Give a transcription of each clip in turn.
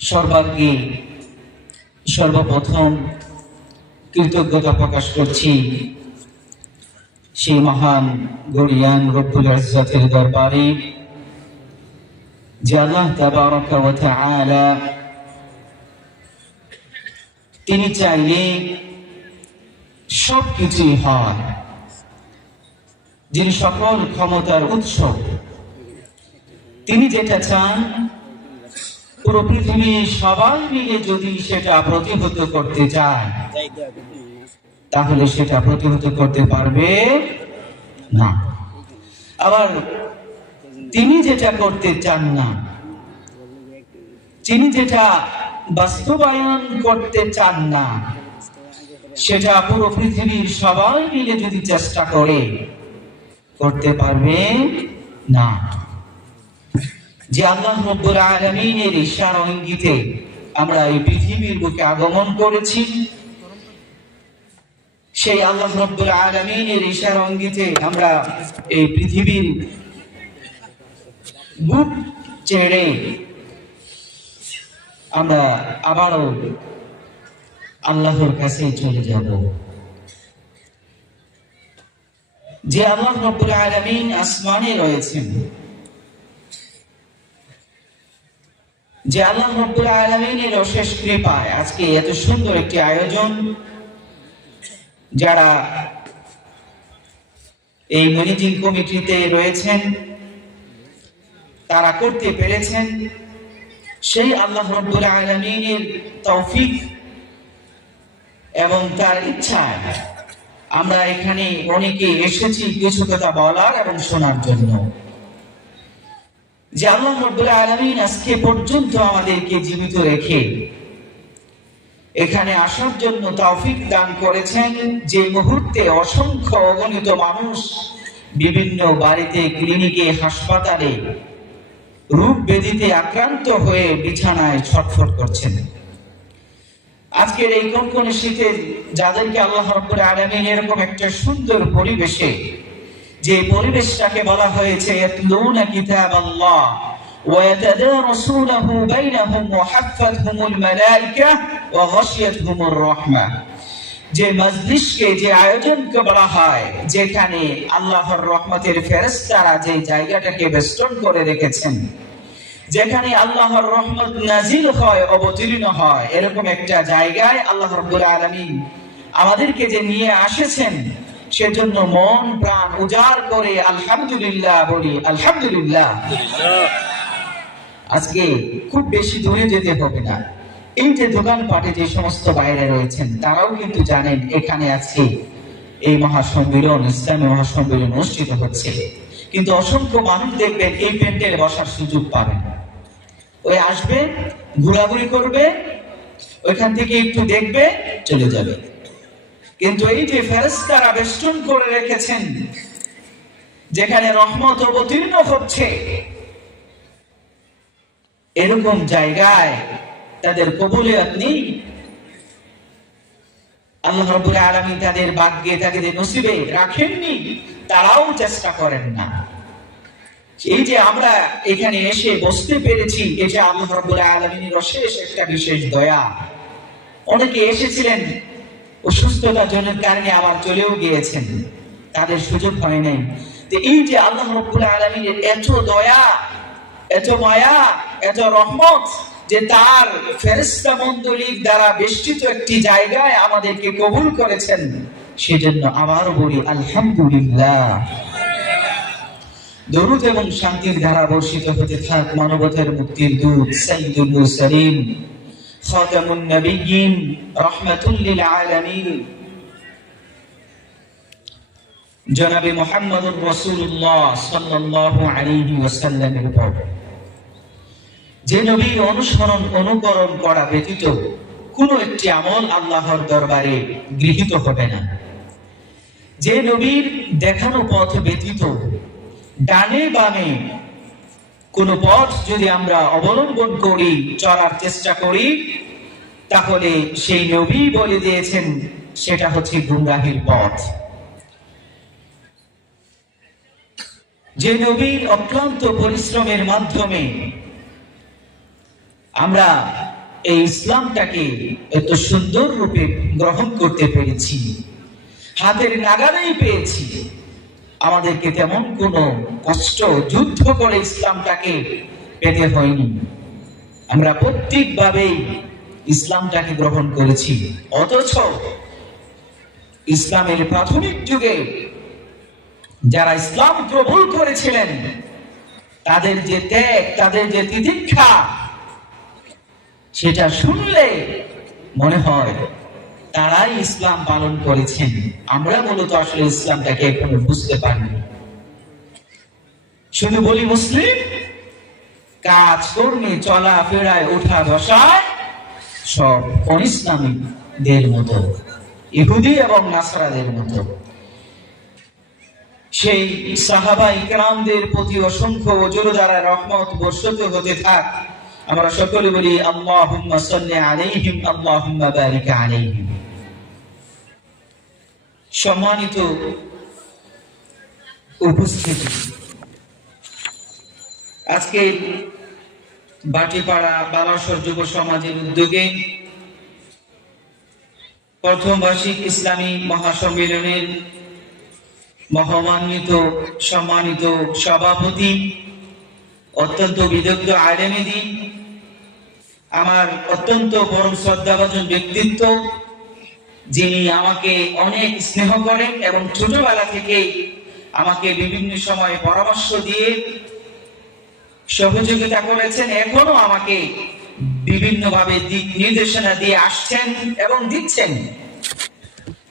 সর্বাগ্রে সর্বপ্রথম কৃতজ্ঞতা প্রকাশ করছি সেই মহান গরিয়ান রব্বুল ইজ্জতের দরবারে যে আল্লাহ তাবারাকা ওয়া তাআলা তিনি চাইলে সবকিছুই হয়, যিনি সকল ক্ষমতার উৎস। তিনি যেটা চান পুরো পৃথিবী সবাই মিলে যদি সেটা প্রতিহত করতে চায় তাহলে সেটা প্রতিহত করতে পারবে না। আবার তিনি যেটা করতে চান না, তিনি যেটা বাস্তবায়ন করতে চান না, সেটা পুরো পৃথিবীর সবাই মিলে যদি চেষ্টা করে করতে পারবে না। যে আল্লাহ রাব্বুল আলামিনের ইশারা ইঙ্গিতে আমরা এই পৃথিবীর বুকে আগমন করেছি, সেই আল্লাহ রাব্বুল আলামিনের ইশারা ইঙ্গিতে আমরা এই পৃথিবীর বুক ছেড়ে আমরা আবারও আল্লাহর কাছে চলে যাব। যে আল্লাহ রাব্বুল আলামিন আসমানে রয়েছেন, যে আল্লাহ রাব্বুল আলামিনের অশেষ কৃপায় আজকে এত সুন্দর একটি আয়োজন যারা এই ম্যানেজিং কমিটিতে রয়েছেন তারা করতে পেরেছেন, সেই আল্লাহ রাব্বুল আলামিনের তৌফিক এবং তার ইচ্ছায় আমরা এখানে অনেকে এসেছি কিছু কথা বলার এবং শোনার জন্য। যে আল্লাহ রাব্বুল আলামিন আজকে পর্যন্ত আমাদেরকে জীবিত রেখে এখানে আসার জন্য তৌফিক দান করেছেন, যে মুহূর্তে অসংখ্য অগণিত মানুষ বিভিন্ন বাড়িতে, ক্লিনিকে, হাসপাতালে রোগ ব্যাধিতে আক্রান্ত হয়ে বিছানায় ছটফট করছেন। আজকের এই কনকনে শীতে যাদেরকে আল্লাহ রাব্বুল আলামিন এরকম একটা সুন্দর পরিবেশে, যে পরিবেশটাকে বলা হয়েছে ইয়াতলুনা কিতাবাল্লাহ ওয়া ইয়াতাদারাসুনাহু বাইনাহুম ওয়া হাফাতহুমুল মালায়েকা ওয়া গাশিয়াতহুমুর রাহমাহ, যে মজলিসকে, যে আয়োজনকে বলা হয় যেখানে আল্লাহর রহমতের ফেরেশতারা যে জায়গাটাকে বেষ্টন করে রেখেছেন, যেখানে আল্লাহর রহমত নাজিল হয়, অবতীর্ণ হয়, এরকম একটা জায়গায় আল্লাহ রাব্বুল আলামিন আমাদেরকে যে নিয়ে আসেছেন, সেজন্য মন প্রাণ উজাড় করে আলহামদুলিল্লাহ বলি। আলহামদুলিল্লাহ। আজকে খুব বেশি দূরে যেতে হবে না, এই যে দোকানপাটে যে সমস্ত বাইরে রয়েছেন তারাও কিন্তু জানেন এখানে আজকে এই মহাসম্মেলন, ইসলামী মহাসম্মেলন অনুষ্ঠিত হচ্ছে। কিন্তু অসংখ্য মানুষ দেখবেন এই প্যান্ডেলে বসার সুযোগ পাবেন, ওই আসবে, ঘোরাঘুরি করবে, ওইখান থেকে একটু দেখবে, চলে যাবে। কিন্তু এই যে ফেরেশতারা বেষ্টন করে রেখেছেন, যেখানে রহমত অবতীর্ণ হচ্ছে, এরকম জায়গায় তাদের কবুলিয়ত নেই। আল্লাহ রাব্বুল আলামিন তাদের ভাগ্যে, তাদের নসিবে রাখেননি, তারাও চেষ্টা করেন না। এই যে আমরা এখানে এসে বসতে পেরেছি, এটা আল্লাহ রাব্বুল আলামিনের অশেষ একটা বিশেষ দয়া। অনেকে এসেছিলেন অসুস্থতার জন্য কারণে আবার চলেও গিয়েছেন, তাদের সুযোগ হয় নাই। তো এই যে আল্লাহ রাব্বুল আলামিনের এত দয়া, এত মায়া, এত রহমত, যে তার ফেরেশতা মণ্ডলীর দ্বারা বেষ্টিত একটি জায়গায় আমাদেরকে কবুল করেছেন, সেজন্য আবারও বলি আলহামদুলিল্লাহ। দরুদ এবং শান্তির ধারা বর্ষিত হতে থাক মানবতার মুক্তির দূত সাইয়্যিদুল মুরসালিন খাতামুন নবিয়্যিন রাহমাতুল লিল আলামিন জনাবে মুহাম্মদুর রাসূলুল্লাহ সাল্লাল্লাহু আলাইহি ওয়াসাল্লামের উপর। যে নবীর অনুসরণ অনুকরণ করা ব্যতীত কোন একটি আমল আল্লাহর দরবারে গৃহীত হবে না। যে নবীর দেখানো পথ ব্যতীত ডানে বামে কোন পথ যদি আমরা অবলম্বন করি, চলার চেষ্টা করি, তাহলে সেই নবী বলে দিয়েছেন সেটা হচ্ছে গুমরাহির পথ। যে নবীর অক্লান্ত পরিশ্রমের মাধ্যমে আমরা এই ইসলামটাকে এত সুন্দর রূপে গ্রহণ করতে পেরেছি, হাতের নাগালেই পেয়েছি। আমাদেরকে তেমন কোনো কষ্ট, যুদ্ধ করে ইসলামটাকে পেতে হয়নি। আমরা প্রত্যেকভাবেই ইসলামটাকে গ্রহণ করেছি। অথচ ইসলামের প্রাথমিক যুগে যারা ইসলাম কবুল করেছিলেন, তাদের যে ত্যাগ, তাদের যে তিতিক্ষা, সেটা শুনলে মনে হয় তারাই ইসলাম পালন করেছেন। আমরা মূলত আসলে ইসলামটাকে এখনো বুঝতে পারিনি। শুধু বলি মুসলিম, কাজ কর্মে, চলা ফেরায়, ওঠা বসায় সব অনিসলামীদের মতো, ইহুদি এবং নাসরাদের মতো। সেই সাহাবা ইকরামদের প্রতি অসংখ্য ওজর দ্বারা রহমত বর্ষিত হতে থাক। আমরা সকলে বলি আল্লাহুম্মা সাল্লি আলাইহিম, আল্লাহুম্মা বারিক আলাইহিম। সম্মানিত উপস্থিতি, আজকে বাটিপাড়া বালাসর যুব সমাজের উদ্যোগে প্রথম বার্ষিক ইসলামী মহাসম্মেলনের মহামান্বিত সম্মানিত সভাপতি, অত্যন্ত বিদগ্ধ আলেমে দ্বীন, আমার অত্যন্ত পরম শ্রদ্ধাভাজন ব্যক্তিত্ব, যিনি আমাকে অনেক স্নেহ করেন এবং ছোটবেলা থেকে আমাকে বিভিন্ন সময় পরামর্শ দিয়ে সহযোগিতা করেছেন, এখনো আমাকে বিভিন্নভাবে দিক নির্দেশনা দিয়ে আসছেন এবং দিচ্ছেন।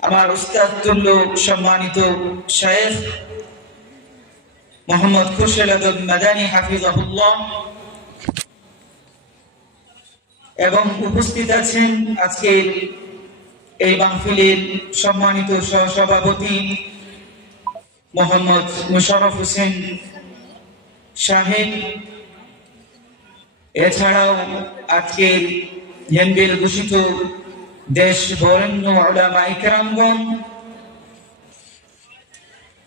আমার উস্তাদ তুল্য সম্মানিত শায়েখ মোহাম্মদ খুরশেদ আদম মাদানী হাফিজাহুল্লাহ, এবং উপস্থিত আছেন আজকের এই মাহফিলের সম্মানিত সহসভাপতি মোহাম্মদ মুশাররফ হোসেন সাহেব। এছাড়াও আজকের হেনবেল ঘোষিত দেশ বরেণ্য উলামা ইকরামগণ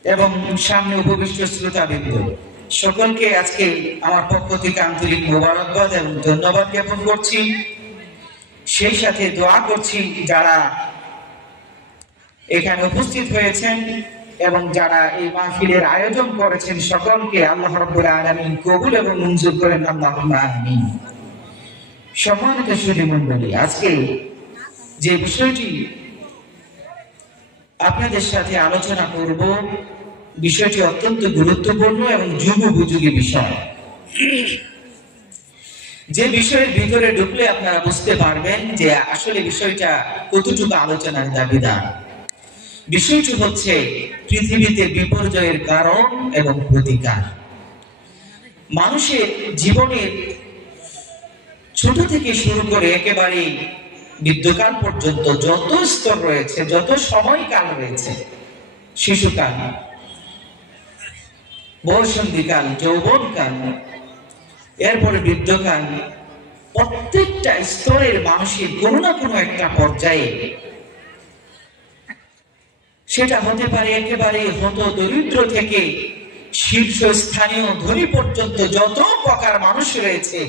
এবং সামনে উপবিষ্ট শ্রোতাবৃন্দ, সকলকে আজকে আমার পক্ষ থেকে আন্তরিক মোবারকবাদ এবং ধন্যবাদ জ্ঞাপন করছি। সেই সাথে দোয়া করছি যারা এখানে উপস্থিত হয়েছেন এবং যারা এই মাহফিলের আয়োজন করেছেন, সকলকে আল্লাহ রাব্বুল আলামিন কবুল এবং মঞ্জুর করেন, আল্লাহুম্মা আমিন। সম্মানিত সুধী মণ্ডলী, আজকে যে বিষয়টি আপনাদের সাথে আলোচনা করব, বিষয়টি অত্যন্ত গুরুত্বপূর্ণ এবং যুগোপযোগী বিষয়। যে বিষয়ের ভিতরে ঢুকলে আপনারা বুঝতে পারবেন যে আসলে বিষয়টা কতটুকু আলোচনার দাবিদার। বিষয়টি হচ্ছে পৃথিবীতে বিপর্যয়ের কারণ এবং প্রতিকার। মানুষের জীবনের ছোট থেকে শুরু করে একেবারে বৃদ্ধকাল পর্যন্ত যত স্তর রয়েছে, যত সময়কাল রয়েছে, শিশুকাল, বয়সন্ধিকাল, যৌবনকাল, এরপরে বৃদ্ধকাল, প্রত্যেকটা স্তরের মানুষের কোনো না কোনো একটা পর্যায়ে, সেটা হতে পারে একেবারে হত দরিদ্র থেকে শীর্ষস্থানীয় ধনী পর্যন্ত যত প্রকার মানুষ রয়েছে,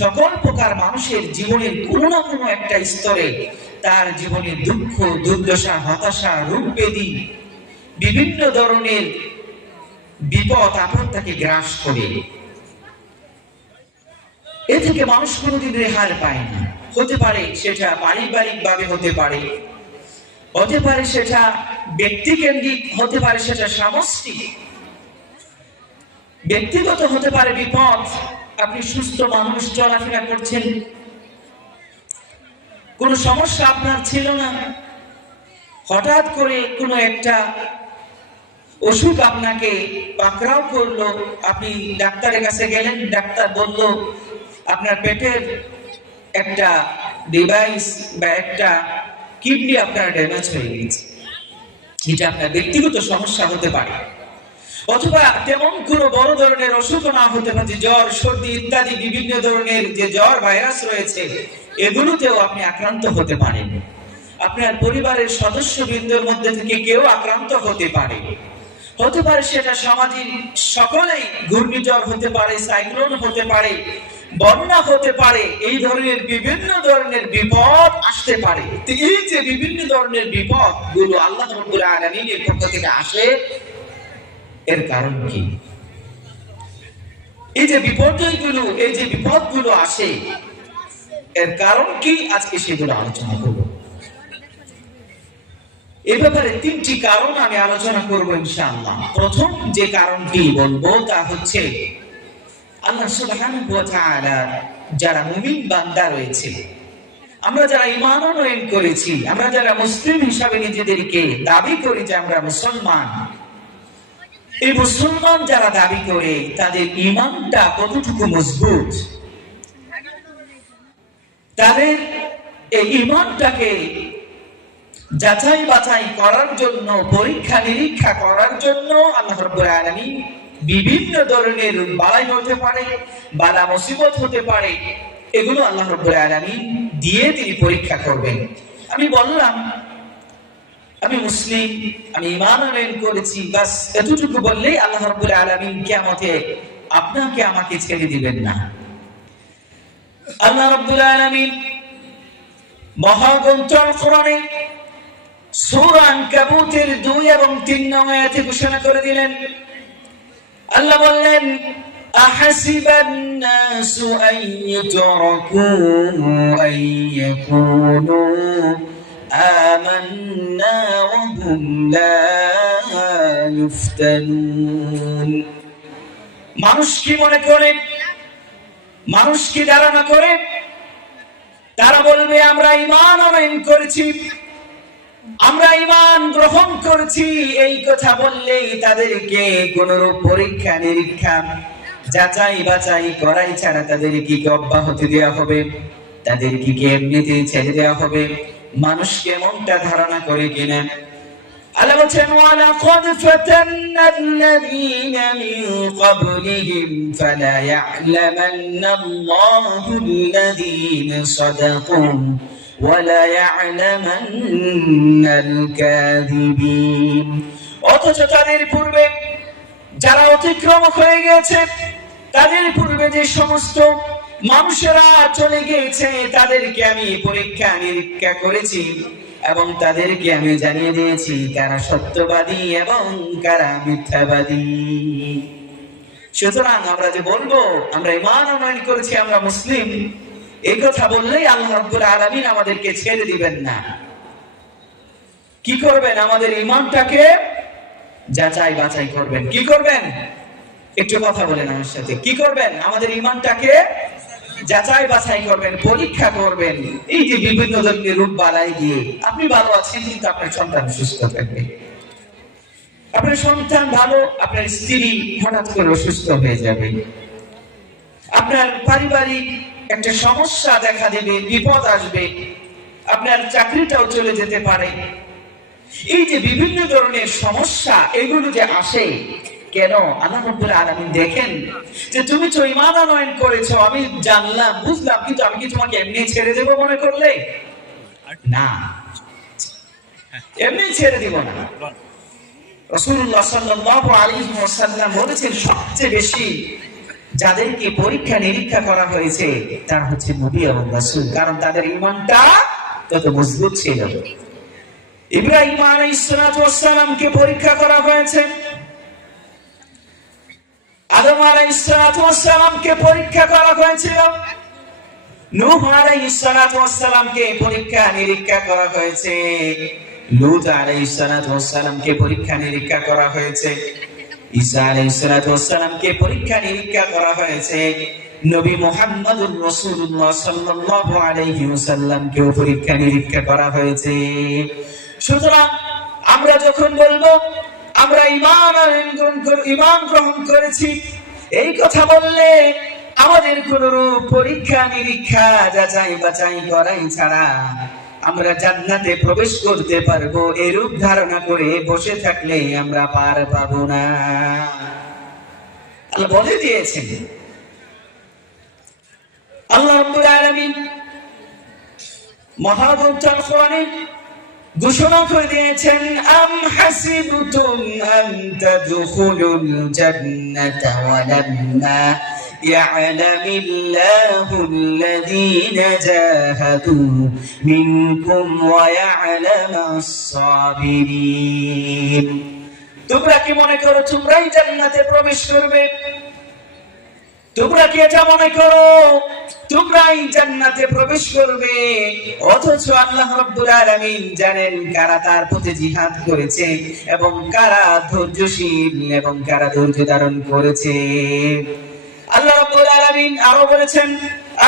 সকল প্রকার মানুষের জীবনের কোনো না কোনো একটা স্তরে তার জীবনের দুঃখ, দুর্দশা, হতাশা, রোগ ব্যাধি, বিভিন্ন ধরনের বিপদ আপদ তাকে গ্রাস করে। এ থেকে মানুষ কোনোদিন রেহাই পায় না। হতে পারে সেটা পারিবারিক ভাবে হতে পারে, হতে পারে সেটা ব্যক্তিকেন্দ্রিক, হতে পারে সেটা সামষ্টিক, ব্যক্তিগত হতে পারে বিপদ। আপনি সুস্থ মানুষ, চলাফেরা করছেন, কোনো সমস্যা আপনার ছিল না, হঠাৎ করে কোনো একটা অসুখ আপনাকে পাকড়াও করলো, আপনি ডাক্তারের কাছে গেলেন, ডাক্তার বলল আপনার পেটের একটা ডিভাইস বা একটা কিডনি আপনার ড্যামেজ হয়ে গেছে। এটা আপনার ব্যক্তিগত সমস্যা হতে পারে, অথবা তেমন কোনো বড় ধরনের অসুখ না হতে পারে, জ্বর, সর্দি ইত্যাদি বিভিন্ন ধরনের যে জ্বর ভাইরাস রয়েছে, এগুলোতেও আপনি আক্রান্ত হতে পারেন। আপনার পরিবারের সদস্যবৃন্দের মধ্যে থেকে কেউ আক্রান্ত হতে পারে, হতে পারে সেটা সামাজিক সকলেই, ঘূর্ণিঝড় হতে পারে, সাইক্লোন হতে পারে, বন্যা হতে পারে, এই ধরনের বিভিন্ন ধরনের বিপদ আসতে পারে। তো এই যে বিভিন্ন ধরনের বিপদ গুলো আল্লাহ রাব্বুল আলামিনের পক্ষ থেকে আসে, এর কারণ কি? এই যে বিপদগুলো আসে, এর কারণ কি? আজকে সেগুলো আলোচনা করব। এ ব্যাপারে 3টি কারণ আমি আলোচনা করব ইনশাআল্লাহ। প্রথম যে কারণটি বলবো তা হচ্ছে আল্লাহ সুবহানাহু ওয়া তাআলা যারা মুমিন বান্দা রয়েছে, আমরা যারা ঈমান আনয়ন করেছি, আমরা যারা মুসলিম হিসাবে নিজেদেরকে দাবি করি যে আমরা মুসলমান, এই মুসলমান যারা দাবি করে তাদের ঈমানটা কতটুকু মজবুত, তাদের এই ঈমানটাকে যাচাই বাছাই করার জন্য, পরীক্ষা নিরীক্ষা করার জন্য আল্লাহ রাব্বুল আলামিন বিভিন্ন ধরনের বালাই হতে পারে, বালা মুসিবত হতে পারে, এগুলো আল্লাহ রাব্বুল আলামিন দিয়ে তিনি পরীক্ষা করবেন। আমি বললাম আমি মুসলিম, আমি ঈমান আনয়ন করেছি, বাস এতটুকু বললেই আল্লাহ রাব্বুল আলামিন কিয়ামতে আপনাকে আমাকে ছেড়ে দিবেন না। আল্লাহ রাব্বুল আলামিন মহাগ্রন্থ আল কোরআনে সূরা আনকাবুতের 2 এবং 3 নং আয়াতে ঘোষণা করে দিলেন, আল্লাহ বললেন আহাসিবান নাসু আন ইউতরাকু আন ইয়াকুলু আমান্না ওয়া হুম লা ইফতানুন। মানুষ কি মনে করে, মানুষ কি ধারণা করে, তারা বলবে আমরা ঈমান আনয়ন করেছি, আমরা ঈমান গ্রহণ করেছি, এই কথা বললেই তাদেরকে কোনরূপ পরীক্ষা নিরীক্ষা যাচাই বাছাই করাই ছাড়া তাদেরকে কি অব্যাহতি দেওয়া হবে, তাদেরকে কি এমনিতে ছেড়ে দেওয়া হবে? মানুষ কেমনটা ধারণা করে কিনা? আল্লাহ বলেন ওয়ালাকাদ ফাতান্নাল্লাযীনা মিন ক্বাবলিহিম ফালা ইয়া'লামান্নাল্লাহুল্লাযীনা সাদাকু ওয়ালা ইয়া'লামান্নাল কাযিবিন। অথচ তাদের পূর্বে যারা অতিক্রম হয়ে গেছে, তাদের পূর্বে যে সমস্ত মানুষেরা চলে গিয়েছে, তাদেরকে আমি পরীক্ষা নিরীক্ষা করেছি এবং তাদেরকে আমি জানিয়ে দিয়েছি কারা সত্যবাদী এবং কারা মিথ্যাবাদী। সুতরাং আমরা যে বলবো আমরা ঈমান আনয়ন করেছি, আমরা মুসলিম, এই কথা বললেই আল্লাহ রাব্বুল আলামিন আমাদেরকে ছেড়ে দিবেন না। কি করবেন? আমাদের ঈমানটাকে যাচাই বাছাই করবেন। কি করবেন? একটু কথা বলেন আমার সাথে। কি করবেন? আমাদের ঈমানটাকে যাচাই বাছাই করবেন, পরীক্ষা করবেন। এই যে বিভিন্ন ধরনের রূপ বাড়াই দিয়ে আপনি ভালো আছেন, কিন্তু আপনার সন্তান সুস্থ থাকবে, আপনার সন্তান ভালো, আপনার স্ত্রী হঠাৎ করে অসুস্থ হয়ে যাবে, আপনার পারিবারিক একটা সমস্যা দেখা দেবে, বিপদ আসবে, আপনার চাকরিটাও চলে যেতে পারে। এই যে বিভিন্ন ধরনের সমস্যা, এগুলো যে আসে কেন? আল্লাহ রাব্বুল আলামিন দেখেন যে তুমি তো ঈমান আনয়ন করেছো, আমি জানলাম বুঝলাম, কিন্তু আমি কি তোমাকে এমনি ছেড়ে দেব মনে করলে? না, এমনি ছেড়ে দিব না। রাসূলুল্লাহ সাল্লাল্লাহু আলাইহি ওয়াসাল্লাম বলেছেন সবচেয়ে বেশি যাদেরকে পরীক্ষা নিরীক্ষা করা হয়েছে তারা হচ্ছে নবী এবং রাসূল, কারণ তাদের ঈমানটা তত মজবুত ছিল। ইব্রাহিম আলাইহিস সালাতু ওয়াস সালামকে পরীক্ষা করা হয়েছে, আদম আলাইহিস সালাতু ওয়াস সালামকে পরীক্ষা করা হয়েছিল, নূহ আলাইহিস সালাতু ওয়াস সালামকে পরীক্ষা নিরীক্ষা করা হয়েছে, লূত আলাইহিস সালাতু ওয়াস সালামকে পরীক্ষা নিরীক্ষা করা হয়েছে, ঈসা আলাইহিস সালাতু ওয়াস সালামকে পরীক্ষা নিরীক্ষা করা হয়েছে, নবী মুহাম্মদুর রাসূলুল্লাহ সাল্লাল্লাহু আলাইহি ওয়াসাল্লামকে পরীক্ষা নিরীক্ষা করা হয়েছে। সুতরাং আমরা যখন বলবো আমরা ঈমান গ্রহণ করেছি, এই কথা বললে আমাদের কোন পরীক্ষা নিরীক্ষা যাচাই বাছাই করাই ছাড়া আমরা জান্নাতে প্রবেশ করতে পারবো, এরূপ ধারণা করে বসে থাকলে আমরা পার পাবো না। আল্লাহ বলে দিয়েছেন, আল্লাহ রাব্বুল আলামিন মহাগ্রন্থ আল কোরআনে ঘোষণা করে দিয়েছেন, আম হাসিবতুম আন তাদখুলুল জান্নাতা ওয়া লাম্মা ইয়ালামিল্লাহুল্লাযীনা জাহাদু মিনকুম ওয়া ইয়ালামাস সাবিরিন। তোমরা কি মনে করো তোমরাই জান্নাতে প্রবেশ করবে? তোমরা কি এটা মনে করো তোমরাই জান্নাতে প্রবেশ করবে? অথচ আল্লাহ রাব্বুল আলামিন জানেন কারা তার পথে জিহাদ করেছে এবং কারা ধৈর্যশীল এবং কারা ধৈর্য ধারণ করেছে। আল্লাহ রাব্বুল আলামিন আরো বলেছেন,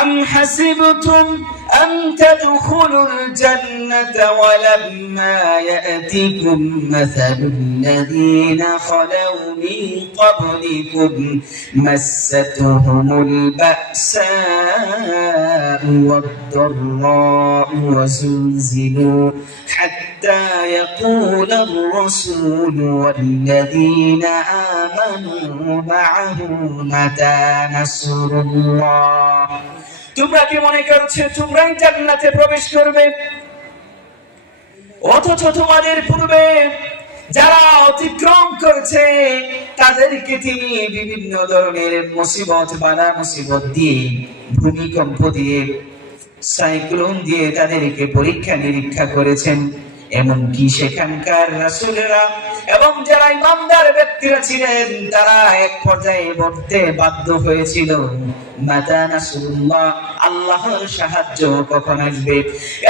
আম হাসিবতুম আন তাদখুলুল জান্নাতা ওয়া লাম্মা ইয়াতিকুম মাসালুল লাযীনা খালাউ মিন ক্বাবলিকুম মাসাতুহুমুল বা'সাউ ওয়াদ-দাররাউ ওয়া যুলজিলু হাত্তা ইয়াকুলার রাসূলু ওয়াল্লাযীনা আমানু মা'আহু মাতা নাসরুল্লাহ। তোমরা কি মনে করছো তোমরাই জান্নাতে প্রবেশ করবে? অথচ তোমাদের পূর্বে যারা অতিক্রম করেছে তাদেরকে তিনি বিভিন্ন ধরনের মুসিবত, বালা মুসিবত দিয়ে, ভূমিকম্প দিয়ে, সাইক্লোন দিয়ে তাদেরকে পরীক্ষা নিরীক্ষা করেছেন। এমনকি সেখানকার রাসূলেরা এবং যারা ইমানদার ব্যক্তিরা ছিলেন তারা এক পর্যায়ে বলতে বাধ্য হয়েছিল, মাতা নাসরুল্লাহ, আল্লাহর সাহায্য কখন আসবে?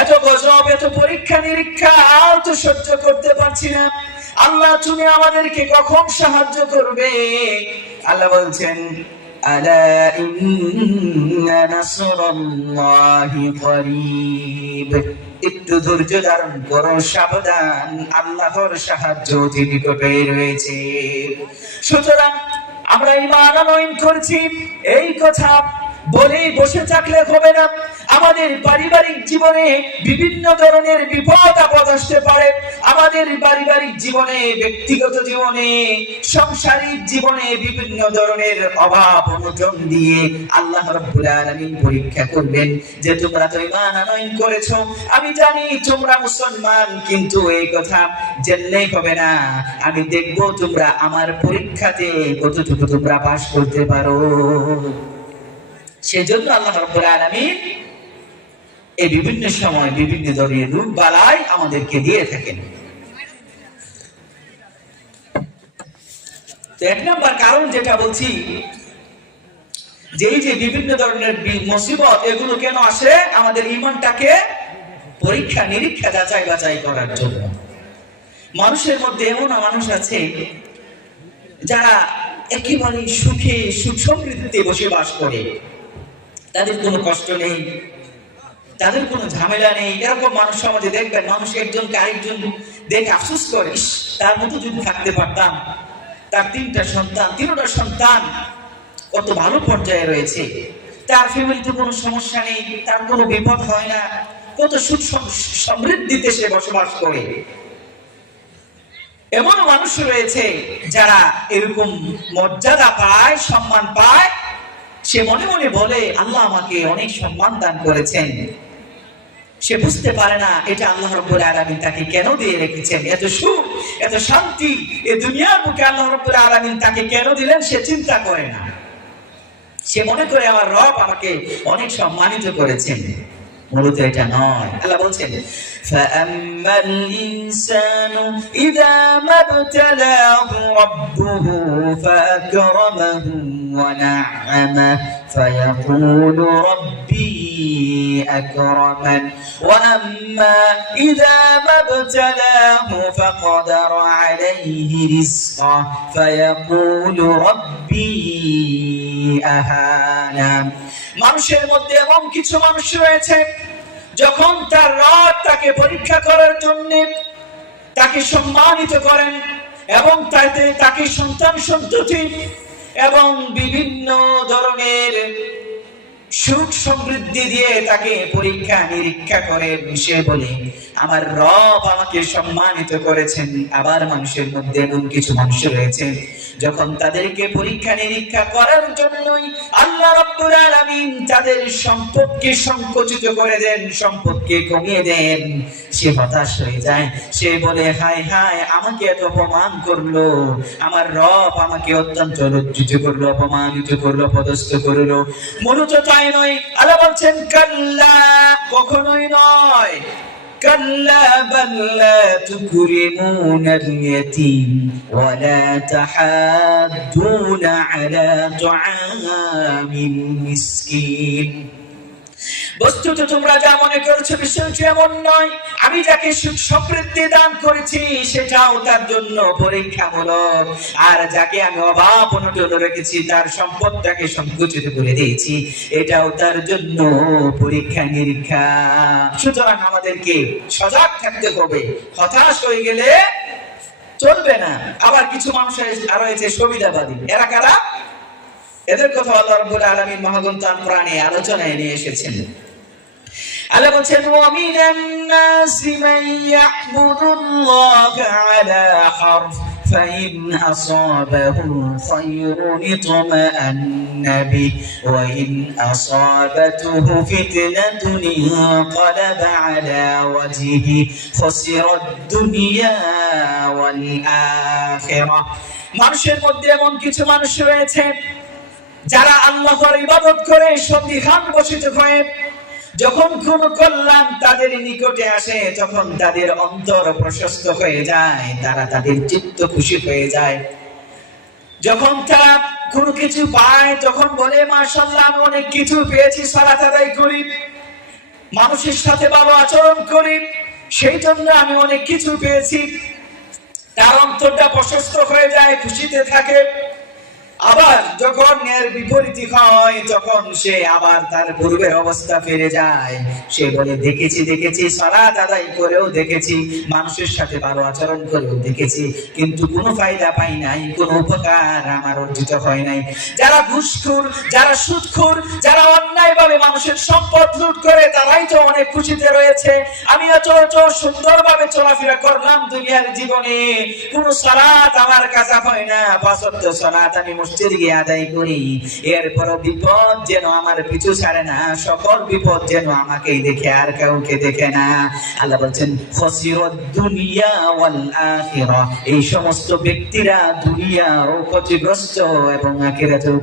এত গজব, এত পরীক্ষা নিরীক্ষা আর তো সহ্য করতে পারছি না, আল্লাহ তুমি আমাদেরকে কখন সাহায্য করবে? আল্লাহ বলছেন, আলা ইন্না নাসরুল্লাহি করিব, একটু ধৈর্য ধারণ করো, সাবধান, আল্লাহর সাহায্য অতি নিকটে রয়েছে। সুতরাং আমরা ঈমান আনয়ন করছি, এই কথা বলেই বসে থাকলে হবে না। আমাদের পারিবারিক জীবনে বিভিন্ন ধরনের বিপদ আপদ আসতে পারে, আমাদের পারিবারিক জীবনে, ব্যক্তিগত জীবনে, সাংসারিক জীবনে বিভিন্ন ধরনের অভাব অনটন দিয়ে আল্লাহ রাব্বুল আলামিন পরীক্ষা করবেন যে তোমরা তো ঈমান আনয়ন করেছো, আমি জানি তোমরা মুসলমান, কিন্তু এই কথা জানলেই হবে না, আমি দেখব তোমরা আমার পরীক্ষাতে কতটুকু তোমরা পাস করতে পারো। সেজন্য আল্লাহ রাব্বুল আলামিন এই বিভিন্ন সময় বিভিন্ন ধরনের রূপ বালাই আমাদেরকে দিয়ে থাকেন। তো এক নম্বর কারণ যেটা বলছি, যে এই যে বিভিন্ন ধরনের মুসিবত, এগুলো কেন আসে? আমাদের ঈমানটাকে পরীক্ষা নিরীক্ষা, যাচাই বাছাই করার জন্য। মানুষের মধ্যে এমন মানুষ আছে যারা একেবারে সুখে, সুখ সমৃদ্ধিতে বসবাস করে, তাদের কোনো কষ্ট নেই, তাদের কোনো ঝামেলা নেই। এরকম মানুষ সমাজে দেখবেন, মানুষ একজনকে আরেকজন দেখে আফসোস করে, তার মতো যদি থাকতে পারতাম, তার তিনটা সন্তান কত ভালো পর্যায়ে রয়েছে, তার ফ্যামিলিতে কোনো সমস্যা নেই, তার কোনো বিপদ হয় না, কত সুখ সমৃদ্ধিতে সে বসবাস করে। এমন মানুষ রয়েছে যারা এরকম মর্যাদা পায়, সম্মান পায়, সে মনে মনে বলে আল্লাহ আমাকে অনেক সম্মান দান করেছেন। সে বুঝতে পারে না এটা আল্লাহ রাব্বুল আলামিন তাকে কেন দিয়ে রেখেছেন, এত সুখ, এত শান্তি এই দুনিয়ার বুকে আল্লাহ রাব্বুল আলামিন তাকে কেন দিলেন, সে চিন্তা করে না। সে মনে করে আমার রব আমাকে অনেক সম্মানিত করেছেন। মূলত এটা নয়। আল্লাহ বলছেন, ফাআম্মাল ইনসানু ইযা মাবতালাহু রাব্বুহু ফাআকরামাহু ওয়া না'আমাহু ফায়াকুলু রাব্বি আকরামান ওয়া আম্মা ইযা মাবতালাহু ফাকাদারা আলাইহি রিজকাহু ফায়াকুলু রাব্বি আহানা। মানুষের মধ্যে এমন কিছু মানুষ রয়েছে, যখন তার রব তাকে পরীক্ষা করার জন্য তাকে সম্মানিত করেন এবং তাকে সন্তান সন্ততি এবং বিভিন্ন ধরনের সুখ সমৃদ্ধি দিয়ে তাকে পরীক্ষা নিরীক্ষা করেন, সে বলে আমার রব আমাকে সম্মানিত করেছেন। আবার মানুষের মধ্যে এমন কিছু মানুষ রয়েছে, যখন তাদেরকে পরীক্ষা নিরীক্ষা করার জন্যই আল্লাহ রাব্বুল আলামিন তাদের সম্পদকে সংকুচিত করে দেন, সম্পদকে কমিয়ে দেন, সে হতাশ হয়ে যায়। সে বলে, হায় হায়, আমাকে এত অপমান করলো, আমার রব আমাকে অত্যন্ত লজ্জিত করলো, অপমানিত করলো, পদস্থ করলো। মূলত তাই নয়, আল্লাহ বলছেন কাল্লা, কখনোই নয়। كلا بل لا تكرمون اليتيم ولا تحاضون على طعام المسكين। বস্তুত তোমরা যা মনে করছো বিষয়টি এমন নয়। আমি যাকে সুখ সমৃদ্ধি দান করেছি সেটাও তার জন্য পরীক্ষামূলক, আর যাকে আমি অভাব অনটন রেখেছি তার সম্পদটাকে সংকুচিত করে দিয়েছি এটাও তার জন্য পরীক্ষা নিরীক্ষা। সুতরাং আমাদেরকে সজাগ থাকতে হবে, হতাশ হয়ে গেলে চলবে না। আবার কিছু মানুষ রয়েছে সুবিধাবাদী। এরা কারা? এদের কথা আল্লাহ রাব্বুল আলামিন মহাগ্রন্থ আল কোরআনে আলোচনায় নিয়ে এসেছেন। আল্লাহ বলেন, ওয়া মিনান নাসি মান ইয়াবুদুল্লাহা আলা হারফ فإن أصابه خير اطمأن به وإن أصابته فتنة انقلب على وجهه خسر الدنيا والآخرة। মানুষের মধ্যে এমন কিছু মানুষ রয়েছে যারা আল্লাহর ইবাদত করে সন্দিহান বসিত হয়ে যখন কোন কল্যাণ তাদের নিকটে আসে তখন তাদের অন্তর প্রশস্ত হয়ে যায়, তারা তাদের চিত্ত খুশি হয়ে যায়। যখন তারা কোনো কিছু পায় তখন বলে, মাশাআল্লাহ, আমি অনেক কিছু পেয়েছি, সালাত আদায় করি, মানুষের সাথে ভালো আচরণ করি, সেই জন্য আমি অনেক কিছু পেয়েছি। তার অন্তরটা প্রশস্ত হয়ে যায়, খুশিতে থাকে। আবার যখন এর বিপরীত হয় তখন সে আবার তার পূর্বের অবস্থা ফিরে যায়। সে বলে, দেখেছি সালাত আদায় করেও দেখেছি, মানুষের সাথে ভালো আচরণ করেও দেখেছি, কিন্তু কোনো ফায়দা পাই নাই, কোনো উপকার আমার অর্জিত হয় নাই। যারা ঘুষখোর, যারা সুদখোর, যারা অন্যায়ভাবে মানুষের সম্পদ লুট করে তারাই তো অনেক খুশিতে রয়েছে। আমি এত সুন্দরভাবে চলাফেরা করলাম দুনিয়ার জীবনে, কোনো সালাত আমার কাছে হয় না, ৫ ওয়াক্ত সালাত আমি মসজিদে গিয়ে আদায় করি, এরপরও বিপদ যেন আমার পিছু ছাড়ে না, সকল বিপদ যেন আমাকেই দেখে আর কাউকে দেখে না। আল্লাহ বলছেন, খসিরাদ দুনিয়া ওয়াল আখিরা, এই সমস্ত ব্যক্তিরা দুনিয়াও ক্ষতিগ্রস্ত এবং আখিরাতেও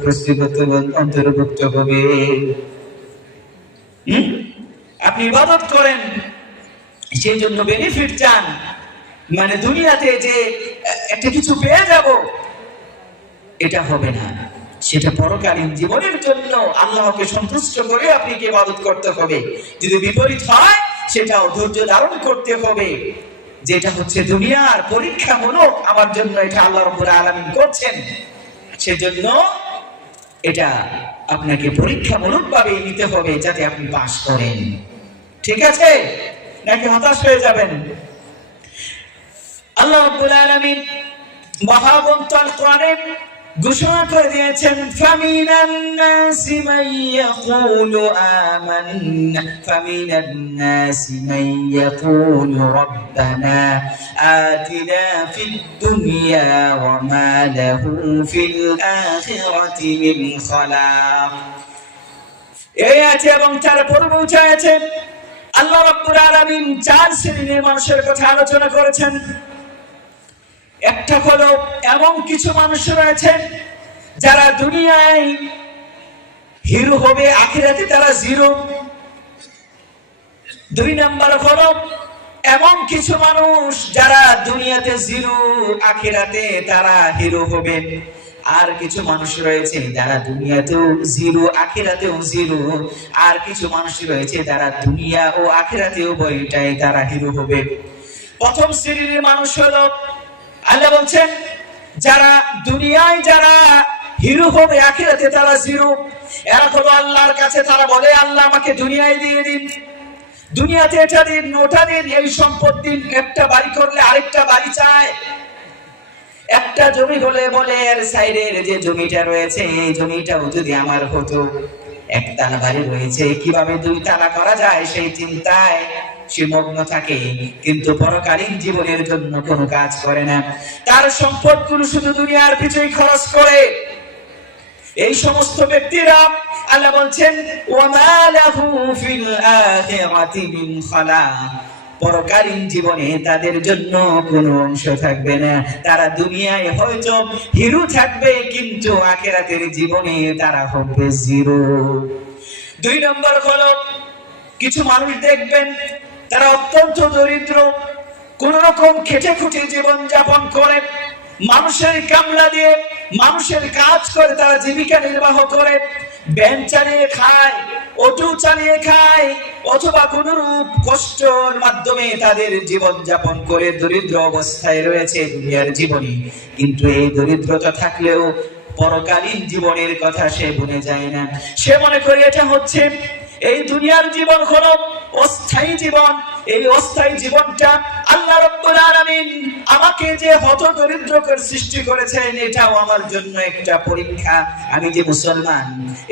অন্তর্ভুক্ত হবে। আপনি ইবাদত করেন সেই জন্য বেনিফিট চান, মানে দুনিয়াতে যে একটা কিছু পেয়ে যাব, এটা হবে না। সেটা পরকালীন জীবনের জন্য আল্লাহকে সন্তুষ্ট করে আপনাকে ইবাদত করতে হবে। যদি বিপরীত হয় সেটাও ধৈর্য ধারণ করতে হবে। যেটা হচ্ছে দুনিয়ার পরীক্ষামূলক আমার জন্য, এটা আল্লাহ রাব্বুল আলামিন করছেন, সেজন্য এটা আপনাকে পরীক্ষামূলক ভাবে নিতে হবে যাতে আপনি পাস করেন। ঠিক আছে? নাকি হতাশ হয়ে যাবেন? আল্লাহ রাব্বুল আলামিন মহাগ্রন্থ আল কোরআনে ঘোষণা করে দিয়েছেন, ফামিনান নাসি মান ইয়াকুলু আমান্না ফামিনান নাসি মান ইয়াকুলু রাব্বানা আতিনা ফিদ দুনিয়া ওয়া মা লাহু ফিল আখিরাতি মিন খালাক। এই আছে এবং তার পূর্বে আছে আল্লাহ রাব্বুল আলামিন 4 শ্রেণীর মানুষের কথা আলোচনা করেছেন। একটা হলো এমন কিছু মানুষ রয়েছে যারা দুনিয়ায় হিরো হবে, আখিরাতে তারা জিরো। 2 নাম্বার হলো এমন কিছু মানুষ যারা দুনিয়াতে জিরো, আখিরাতে তারা হিরো হবে। আর কিছু মানুষ রয়েছে যারা দুনিয়াতেও জিরো, আখিরাতেও জিরো। আর কিছু মানুষ রয়েছে যারা দুনিয়া ও আখিরাতেও উভয়টাই তারা হিরো হবে। প্রথম শ্রেণীর মানুষ হলো, আল্লাহ বলছেন, যারা দুনিয়ায় যারা হিরো হবে, আখিরাতে তারা জিরো। এরা হলো আল্লাহর কাছে তারা বলে, আল্লাহ আমাকে দুনিয়ায় দিয়ে দিন, দুনিয়াতে এটা দিন, ওটা দিন, এই সম্পদ দিন। একটা বাড়ি করলে আরেকটা বাড়ি চায়, একটা জমি হলে বলে এর সাইডের যে জমিটা রয়েছে এই জমিটাও যদি আমার হতো। একতলা বাড়ি রয়েছে, কিভাবে 2 তালা করা যায় সেই চিন্তায় সে মগ্ন থাকে, কিন্তু পরকালীন জীবনের জন্য কোনো কাজ করে না। তার সম্পদগুলো শুধু দুনিয়ার পিছনেই খরচ করে। এই সমস্ত ব্যক্তিরা আল্লাহ বলছেন, ওয়া মা লাহু ফিল আখিরাতি মিন খালাক, পরকালীন জীবনে তাদের জন্য কোনো অংশ থাকবে না। তারা দুনিয়ায় হয়তো হিরো থাকবে, কিন্তু আখিরাতের জীবনে তারা হবে জিরো। 2 নম্বর হলো, কিছু মানুষ দেখবেন তারা অত্যন্ত দরিদ্র, কোন রকম খেটে খুঁটে জীবন যাপন করে, মানুষের কামলা দিয়ে মানুষের কাজ করে তারা জীবিকা নির্বাহ করে, ভ্যান চালিয়ে খায়, অটো চালিয়ে খায়, অথবা কোন রূপ কষ্টের মাধ্যমে তাদের জীবন যাপন করে দরিদ্র অবস্থায় রয়েছে দুনিয়ার জীবনে। কিন্তু এই দরিদ্রতা থাকলেও পরকালীন জীবনের কথা সে ভুলে যায় না। সে মনে করে এটা হচ্ছে এই দুনিয়ার জীবন হলো অস্থায়ী জীবন, এই অস্থায়ী জীবনটা আল্লাহ রাব্বুল আলামিন আমাকে যে হত দরিদ্র করে সৃষ্টি করেছেন, এটাও আমার জন্য একটা পরীক্ষা। আমি যে মুসলমান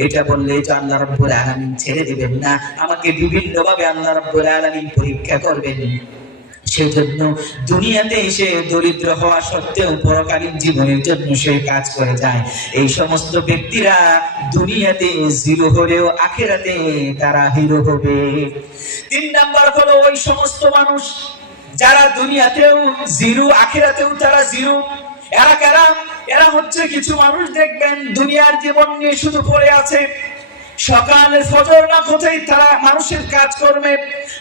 এটা বললে তো আল্লাহ রাব্বুল আলামিন ছেড়ে দিবেন না, আমাকে বিভিন্ন ভাবে আল্লাহ রাব্বুল আলামিন পরীক্ষা করবেন। সেজন্য দুনিয়াতে এসে দরিদ্র হওয়া সত্ত্বেও পরকালীন জীবনের জন্য সে কাজ করে যায়। এই সমস্ত ব্যক্তিরা দুনিয়াতে জিরো হলেও আখিরাতে তারা হিরো হবে। 3 নাম্বার হলো ওই সমস্ত মানুষ যারা দুনিয়াতেও জিরো, আখিরাতেও তারা জিরো। এরা কারা? এরা হচ্ছে কিছু মানুষ দেখবেন দুনিয়ার জীবন নিয়ে শুধু পড়ে আছে, সকালে ফজর না হতেই তারা মানুষের কাজ করবে,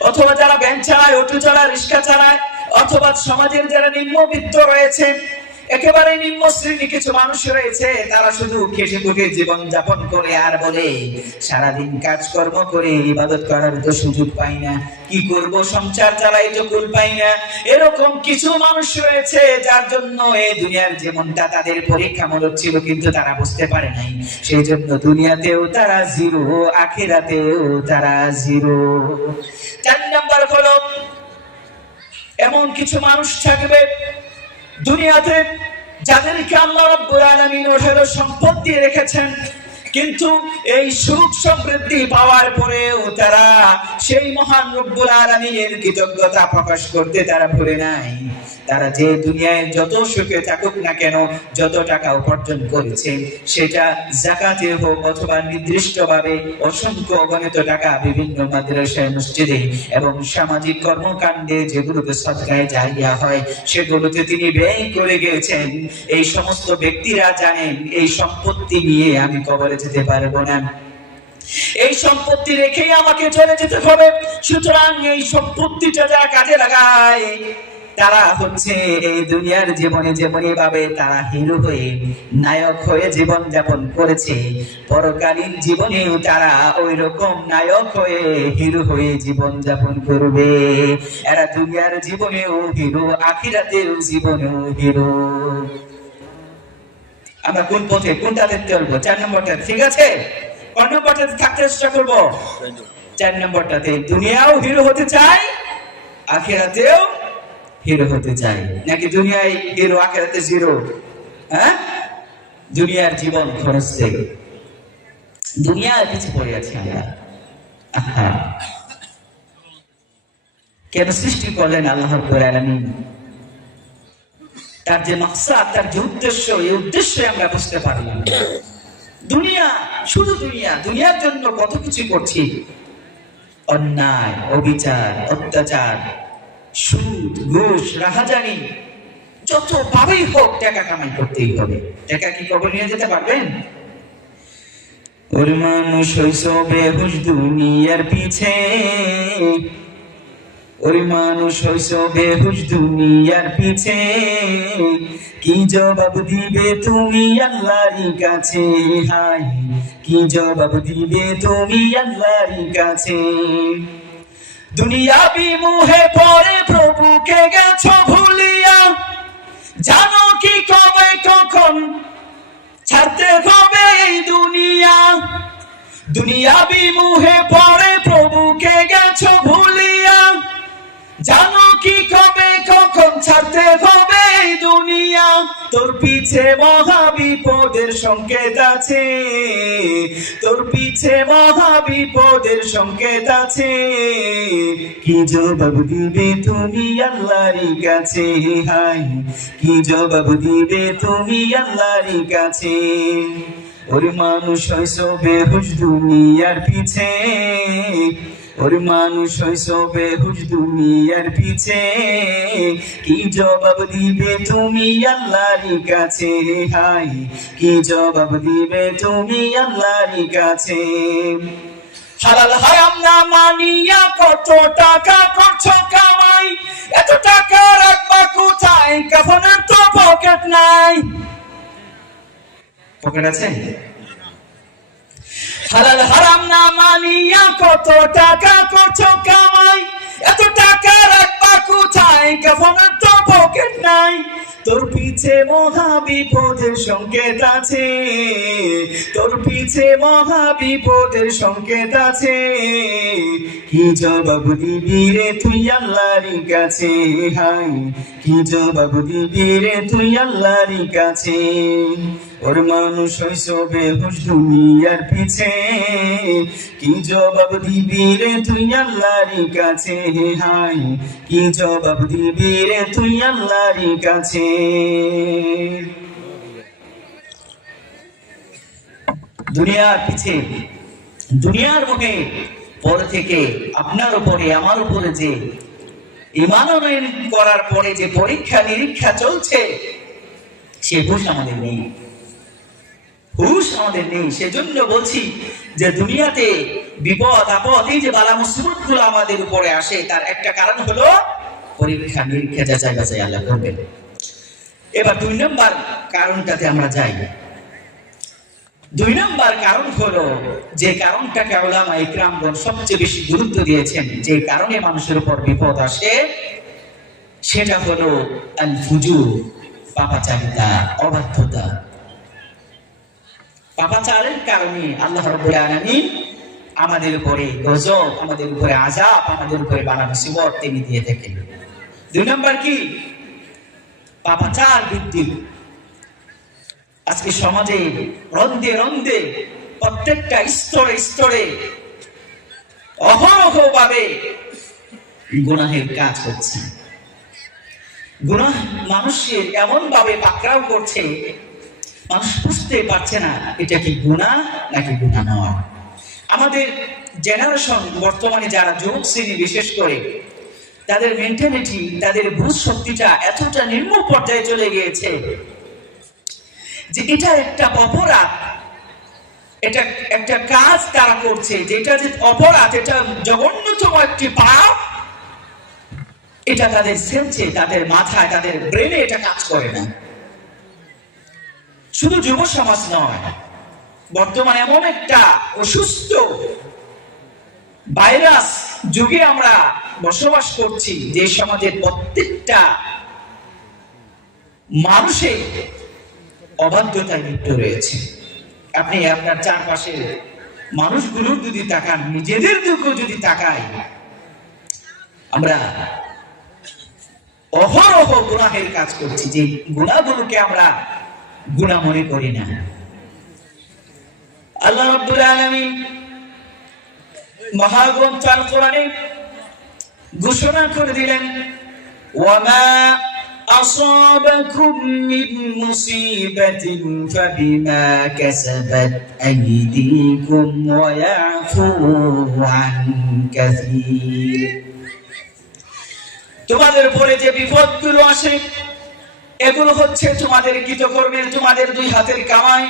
অথবা যারা ভ্যান চালায়, অটো চালায়, রিক্সা চালায়, অথবা সমাজের যারা নিম্নবিত্ত রয়েছে, একেবারে নিম্ন শ্রেণী কিছু মানুষ রয়েছে, তারা শুধু খেটে খুঁটে জীবন যাপন করে আর বলে সারাদিন কাজকর্ম করে ইবাদত করার তো সুযোগ পাই না, কি করব, সংসার চালাই তো কুল পাই না। এরকম কিছু মানুষ রয়েছে যার জন্য এই দুনিয়ার জীবনটা তাদের পরীক্ষামূলক ছিল, কিন্তু তারা বুঝতে পারে নাই। সেই জন্য দুনিয়াতেও তারা জিরো, আখিরাতেও তারা জিরো। 4 নাম্বার হলো এমন কিছু মানুষ থাকবে দুনিয়াতে যাদেরকে আল্লাহ রাব্বুল আলামিন ওঠেরো সম্পদ দিয়ে রেখেছেন, কিন্তু এই সুখ সমৃদ্ধি পাওয়ার পরেও তারা সেই মহান রব্বুল আলামিনের কৃতজ্ঞতা প্রকাশ করতে তারা ভুলে নাই। তারা যে দুনিয়ায় যত সুখে থাকুক না কেন, যত টাকা উপার্জন করেছে, সেটা যাকাতে হোক অথবা নির্দিষ্টভাবে অসংখ্য অগণিত টাকা বিভিন্ন মাদ্রাসায়, মসজিদে এবং সামাজিক কর্মকাণ্ডে যেগুলোতে সদকায়ে জারিয়া হয় সেগুলোতে তিনি ব্যয় করে গিয়েছেন। এই সমস্ত ব্যক্তিরা জানেন এই সম্পত্তি নিয়ে আমি কবরে যেতে পারবো না, এই সম্পত্তি রেখেই আমাকে চলে যেতে হবে। সুতরাং এই সম্পত্তিটা যারা কাজে লাগায় তারা হচ্ছে এই দুনিয়ার জীবনে যেমনি ভাবে তারা হিরো হয়ে নায়ক হয়ে জীবন যাপন করেছে, পরকালীন জীবনেও তারা ওই রকম নায়ক হয়ে হিরো হয়ে জীবন যাপন করবে। এরা দুনিয়ার জীবনেও হিরো, আখিরাতের জীবনেও হিরো। আমরা কোন পথে, কোনটা দেখতে পারবো? 4 নম্বরটা, ঠিক আছে? কোন নম্বরটাতে থাকতে চেষ্টা করবো? 4 নম্বরটাতে। দুনিয়াও হিরো হতে চাই, আখিরাতেও হিরো হতে চাই, নাকি দুনিয়ায় হিরো আখিরাতে জিরো? হ্যাঁ, দুনিয়ার জীবন খরচ থেকে দুনিয়ার পিছে পড়ে আছি আমরা। কেন সৃষ্টি করলেন আল্লাহ রাব্বুল আলামিন? তার যে মাকসাদ, তার যে উদ্দেশ্য, এই উদ্দেশ্যে আমরা বুঝতে পারলাম। দুনিয়া, শুধু দুনিয়া, দুনিয়ার জন্য কত কিছু করছি, অন্যায়, অবিচার, অত্যাচার, সুদ, ঘুষ, রাহাজানি, যত ভাবেই হোক টাকা কামাই করতেই হবে। টাকা কি কবর নিয়ে যেতে পারবেন? ওর মানুষ হইছো বেহুশ দুনিয়ার পিছে, ওর মানুষ হইছো বেহুশ দুনিয়ার পিছে, কি জবাব দিবে তুমি আল্লাহর কাছে? হায়, কি জবাব দিবে তুমি আল্লাহর কাছে? দুনিয়াবি মুহে পড়ে প্রভুকে গেছো ভুলিয়া, জানো কি কবে কখন ছাড়তে হবে এই দুনিয়া? দুনিয়াবি মুহে পড়ে প্রভুকে গেছো ভুলিয়া, জানো কি কবে কখন ছাড়তে হবে এই দুনিয়া? তোর পিছে মহা বিপদের সংকেত আছে, তোর পিছে মহা বিপদের সংকেত আছে, কি জবাব দিবে তুমি আল্লাহর কাছে? হায়, কি জবাব দিবে তুমি আল্লাহর কাছে? ওর মানুষ হইছো বেহুশ দুনিয়ার পিছে, ওর মানুষ হইছো বেহুশ দুনিয়ার পিছে, কি জবাব দিবে তুমি আল্লাহর কাছে? হাই, কি জবাব দিবে তুমি আল্লাহর কাছে? হালাল হারাম না মানিয়া কত টাকা করছো কামাই, এত টাকা রাখবা কোথায়? কাফনের তো পকেট নাই। পকেট আছে? হালাল হারাম না মানিয়া কত টাকা করছো কামাই, এত টাকা রাখবা কোথায়? কাফনের তো পকেট নাই। তোর পিছে মহা বিপদের সংকেত আছে, তোর পিছে মহা বিপদের সংকেত আছে, কি জবাব দিবি রে তুই আল্লাহর কাছে? হাই, কি জবাব দিবি রে তুই আল্লাহর কাছে? ওর মানুষ হইছো বেহুশ দুনিয়ার পিছে, কি জবাব দিবি রে তুই আল্লাহর কাছে? হাই, কি জবাব দিবি রে তুই আল্লাহর কাছে? দুনিয়ার পিছে, দুনিয়ার মুখে পরে থেকে আপনার উপরে আমার উপরে যে ঈমান করার পরে যে পরীক্ষা নিরীক্ষা চলছে, সে হুঁশ আমাদের নেই, হুঁশ আমাদের নেই। সেজন্য বলছি যে দুনিয়াতে বিপদ আপদ, এই যে বালা মুসিবত গুলো আমাদের উপরে আসে, তার একটা কারণ হলো পরীক্ষা নিরীক্ষা, যাচাই বাছাই আল্লাহ করবেন। এবার 2 নম্বর কারণটাতে আমরা যাই। 2 নম্বর কারণ হলো, যে কারণটাকে উলামা ইকরামগণ সবচেয়ে বেশি গুরুত্ব দিয়েছেন, যে কারণে মানুষের উপর বিপদ আসে, সেটা হলো আল ফুজুর, পাপাচারিতা, অবাধ্যতা। পাপাচারের কারণে আল্লাহ রাব্বুল আলামিন আমাদের উপরে গজব, আমাদের উপরে আযাব, আমাদের উপরে বালা মুসিবত তিনি দিয়ে থাকেন। 2 নম্বর কি? পাপাচার বৃদ্ধি। আজকে সমাজে রন্দে রন্দে প্রত্যেকটা স্তরে স্তরে অহরহ ভাবে গুনাহের কাজ হচ্ছে। গুনাহ মানুষের এমন ভাবে পাকড়াও করছে, মানুষ বুঝতে পারছে না এটা কি গুনাহ নাকি গুনাহ নয়। আমাদের জেনারেশন বর্তমানে যারা যুবক শ্রেণী বিশেষ করে, তাদের মেন্টালিটি, তাদের বুঝ শক্তিটা এতটা নিম্ন পর্যায়ে চলে গিয়েছে যে এটা একটা অপরাধ, এটা একটা কাজ তারা করছে যেটা যে অপরাধ, এটা জঘন্যতম একটি পাপ, এটা তাদের সেন্সে, তাদের মাথায়, তাদের ব্রেনে এটা কাজ করে না। শুধু যুব সমাজ নয়, বর্তমানে এমন একটা অসুস্থ ভাইরাস যুগে আমরা বসবাস করছি, যে সমাজের প্রত্যেকটা মানুষের অবাধ্যতায় লিপ্ত রয়েছে। আপনি আপনার চারপাশের মানুষগুলোর যদি তাকান, নিজেদের দিকেও যদি তাকাই, আমরা অহরহ গুনাহের কাজ করছি, যে গুনাহগুলোকে আমরা গুনাহ মনে করি না। আল্লাহ রাব্বুল আলামিন মহাগ্রন্থ আল কোরআনে ঘোষণা করে দিলেন, ওয়ামা আসাবাকুম মিন মুসিবাতিন ফাবিমা কাসাবাত আইদিকুম ওয়া ইয়াফু আন কাসীর। তোমাদের উপরে যে বিপদগুলো আসে, এগুলো হচ্ছে তোমাদের কৃতকর্মের, তোমাদের 2 হাতের কামাই।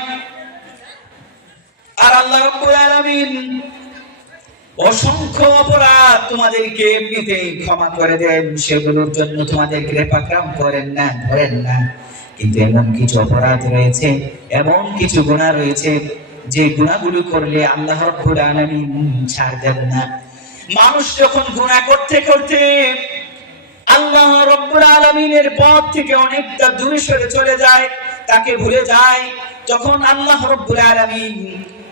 আর আল্লাহ রাব্বুল আলামিন অসংখ্য অপরাধ তোমাদেরকে এমনিতেই ক্ষমা করে দেন, সেগুলোর জন্য তোমাদের কৃপাক্রাম করেন না, ধরেন না। কিন্তু এমন কিছু অপরাধ রয়েছে, এমন কিছু গুনাহ রয়েছে, যে গুনাহগুলো করলে আল্লাহ রাব্বুল আলামিন ছাড় দেন না। মানুষ যখন গুনাহ করতে করতে আল্লাহ রাব্বুল আলামিনের পথ থেকে অনেকটা দূরে সরে চলে যায়, তাকে ভুলে যায়, তখন আল্লাহ রাব্বুল আলামিন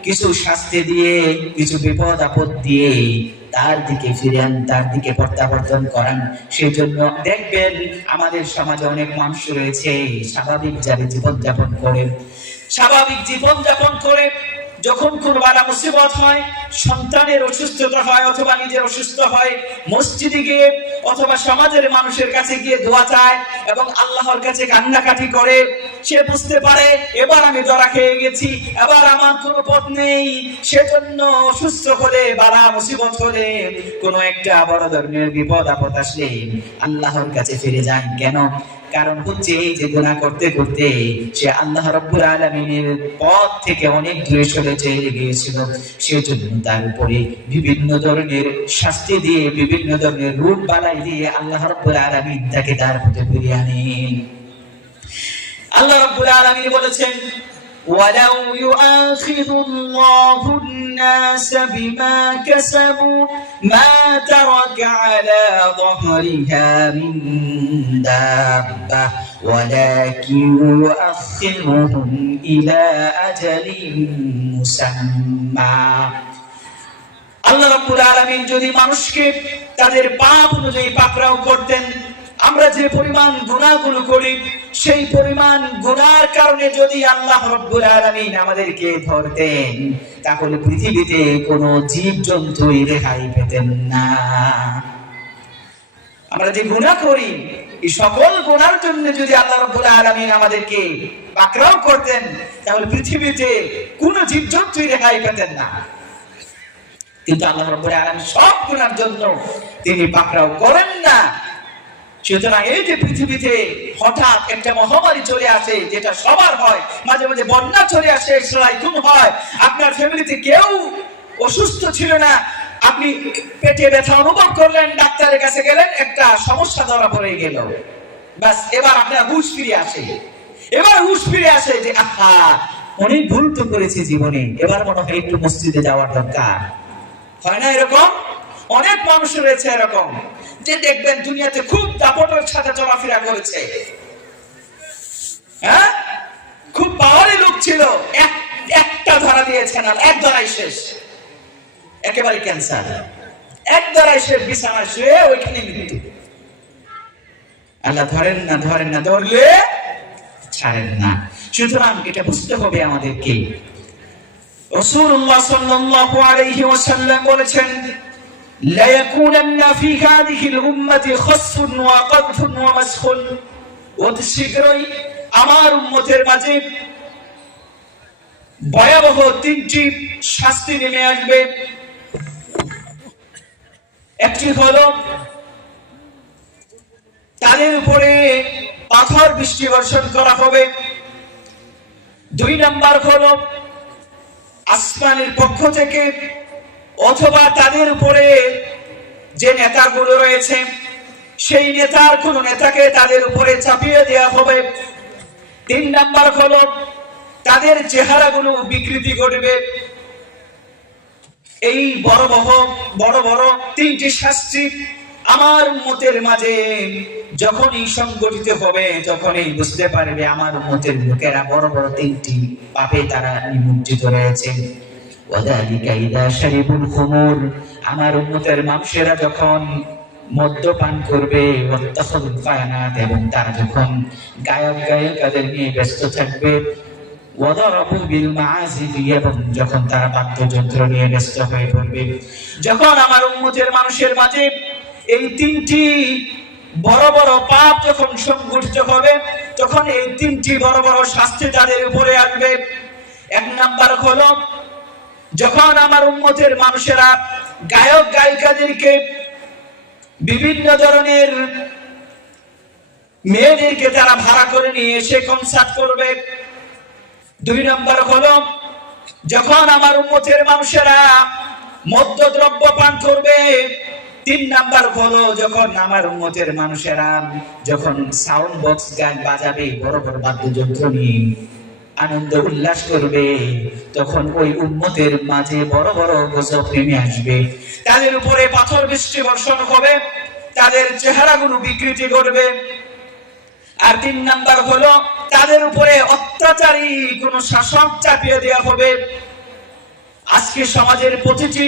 কিছু শাস্তি দিয়ে, কিছু বিপদ আপদ দিয়ে তার দিকে ফিরেন, তার দিকে প্রত্যাবর্তন করান। সেই জন্য দেখবেন আমাদের সমাজে অনেক মানুষ রয়েছে স্বাভাবিক জীবনযাপন করে, স্বাভাবিক জীবনযাপন করে যখন কোন বালা মুসিবত হয়, সন্তানের অসুস্থতা হয় অথবা নিজের অসুস্থ হয়, মসজিদে গিয়ে অথবা সমাজের মানুষের কাছে গিয়ে দোয়া চায় এবং আল্লাহর কাছে কান্নাকাটি করে, সে বুঝতে পারে এবার আমি ধরা খেয়ে গেছি, এবার আমার কোনো পথ নেই, সেজন্য অসুস্থ হলে, বালা মুসিবত হলে, কোনো একটা বড় ধরনের বিপদ আপদ আসলে আল্লাহর কাছে ফিরে যায়। কেন? কারণ হচ্ছে এই যে গুনাহ করতে করতে সে আল্লাহ রাব্বুল আলামিনের পথ থেকে অনেক দূরে সরে গিয়েছিল। সেজন্য তার উপরে বিভিন্ন ধরনের শাস্তি দিয়ে, বিভিন্ন ধরনের রূপ বালাই দিয়ে আল্লাহ রাব্বুল আলামিন তাকে তার পথে ফিরিয়ে আনেন। আল্লাহ রাব্বুল আলামিন বলেছেন, وَلَوْ يُؤَاخِذُ اللَّهُ النَّاسَ بِمَا كَسَبُوا مَا تَرَكَ عَلَى ظَهْرِهَا مِن دَابَّةٍ وَلَكِنْ يُؤَخِّرُهُمْ إِلَى أَجَلٍ مُّسَمًّى। আল্লাহ রাব্বুল আলামিন যদি মানুষকে তাদের পাপ অনুযায়ী পাকড়াও করতেন, আমরা যে পরিমাণ গুনাহগুলো করি সেই পরিমাণ গুনার কারণে যদি আল্লাহ রাব্বুল আলামিন আমাদেরকে ধরতেন, তাহলে পৃথিবীতে কোনো জীবজন্তুই রেহাই পেতেন না। আমরা যে গুনাহ করি, এই সকল গুনার জন্য যদি আল্লাহ রাব্বুল আলামিন আমাদেরকে পাকড়াও করতেন, তাহলে পৃথিবীতে কোনো জীবজন্তুই রেহাই পেতেন না। কিন্তু আল্লাহ রাব্বুল আলামিন সব গুনার জন্য তিনি পাকড়াও করেন না। সুতরাং এই যে পৃথিবীতে হঠাৎ একটা মহামারী চলে আসে, যেটা সবার হয়, মাঝে মাঝে বন্যা চলে আসে, সেলাই খুন হয়, আপনার ফ্যামিলিতে কেউ অসুস্থ ছিল না, আপনি পেটে ব্যথা অনুভব করলেন, ডাক্তারের কাছে গেলেন, একটা সমস্যা ধরা পড়ে গেল, বাস এবার আপনার হুঁশ ফিরে আসে। এবার হুঁশ ফিরে আসে যে আহা, অনেক ভুল তো করেছি জীবনে, এবার মনে হয় একটু মসজিদে যাওয়ার দরকার। হয় না এরকম? অনেক মানুষ রয়েছে এরকম, যে দেখবেন দুনিয়াতে খুব দাপটের সাথে চলাফেরা করেছে, হ্যাঁ, খুব পাওয়ারি লোক ছিল, একটা ধরা দিয়েছেন, এক ধরাই শেষ, একেবারে ক্যান্সার, এক ধরাই শেষ, বিছানায় শুয়ে ওইখানে মৃত্যু। আল্লাহ ধরেন না, ধরেন না, ধরলে ছাড়েন না। সুতরাং এটা বুঝতে হবে আমাদেরকে। রাসূলুল্লাহ সাল্লাল্লাহু আলাইহি ওয়াসাল্লাম বলেছেন, لا يكونن في هذه الأمة خسف وقذف ومسخ। অতি শীঘ্রই আমার উম্মতের মাঝে ভয়াবহ তিনটি শাস্তি নেমে আসবে। একটি হলো তাদের উপরে পাথর বৃষ্টি বর্ষণ করা হবে। দুই নাম্বার হলো আসমানের পক্ষ থেকে অথবা তাদের উপরে যে নেতাগুলো রয়েছে সেই নেতার কোন নেতাকে তাদের উপরে চাপিয়ে দেওয়া হবে। তিন নাম্বার হলো তাদের চেহারাগুলো বিকৃতি ঘটবে। এই বড় বড় তিনটি শাস্তি আমার উম্মতের মাঝে যখনই সংগঠিত হবে, তখনই বুঝতে পারবে আমার উম্মতের লোকেরা বড় বড় তিনটি পাপে তারা নিমজ্জিত রয়েছে। ওয়াদালিকা ইদা শারিবুল খুমুর, আমার উম্মতের মানুষেরা যখন মদ্যপান করবে, ওয়াত্তাখাযুল ফানাত, এবং তারা যখন গায়কদের নিয়ে ব্যস্ত থাকবে, ওয়াদারাবু বিল মাআসিফি, এবং যখন তারা বাদ্যযন্ত্র নিয়ে ব্যস্ত হয়ে পড়বে। যখন আমার উম্মতের মানুষের মাঝে এই তিনটি বড় বড় পাপ যখন সংগঠিত হবে, তখন এই তিনটি বড় বড় শাস্তি তাদের উপরে আসবে। এক নাম্বার হলো যখন আমার উম্মতের মানুষেরা গায়ক গায়িকাদেরকে, বিভিন্ন ধরনের মেয়েদেরকে তারা ভাড়া করে নিয়ে এসে কনসার্ট করবে। দুই নাম্বার হলো যখন আমার উম্মতের মানুষেরা মদ্যদ্রব্য পান করবে। তিন নাম্বার হলো যখন আমার উম্মতের মানুষেরা যখন সাউন্ড বক্স গান বাজাবে, বড় বড় বাদ্যযন্ত্র নিয়ে আনন্দ উল্লাস করবে, তখন ওই উম্মতের মাঝে বড় বড় গজব নেমে আসবে। তাদের উপরে পাথর বৃষ্টি বর্ষণ হবে, তাদের চেহারাগুলো বিকৃতি ঘটবে। আর তিন নাম্বার হলো তাদের উপরে অত্যাচারী কোন শাসক চাপিয়ে দেওয়া হবে। আজকে সমাজের প্রতিটি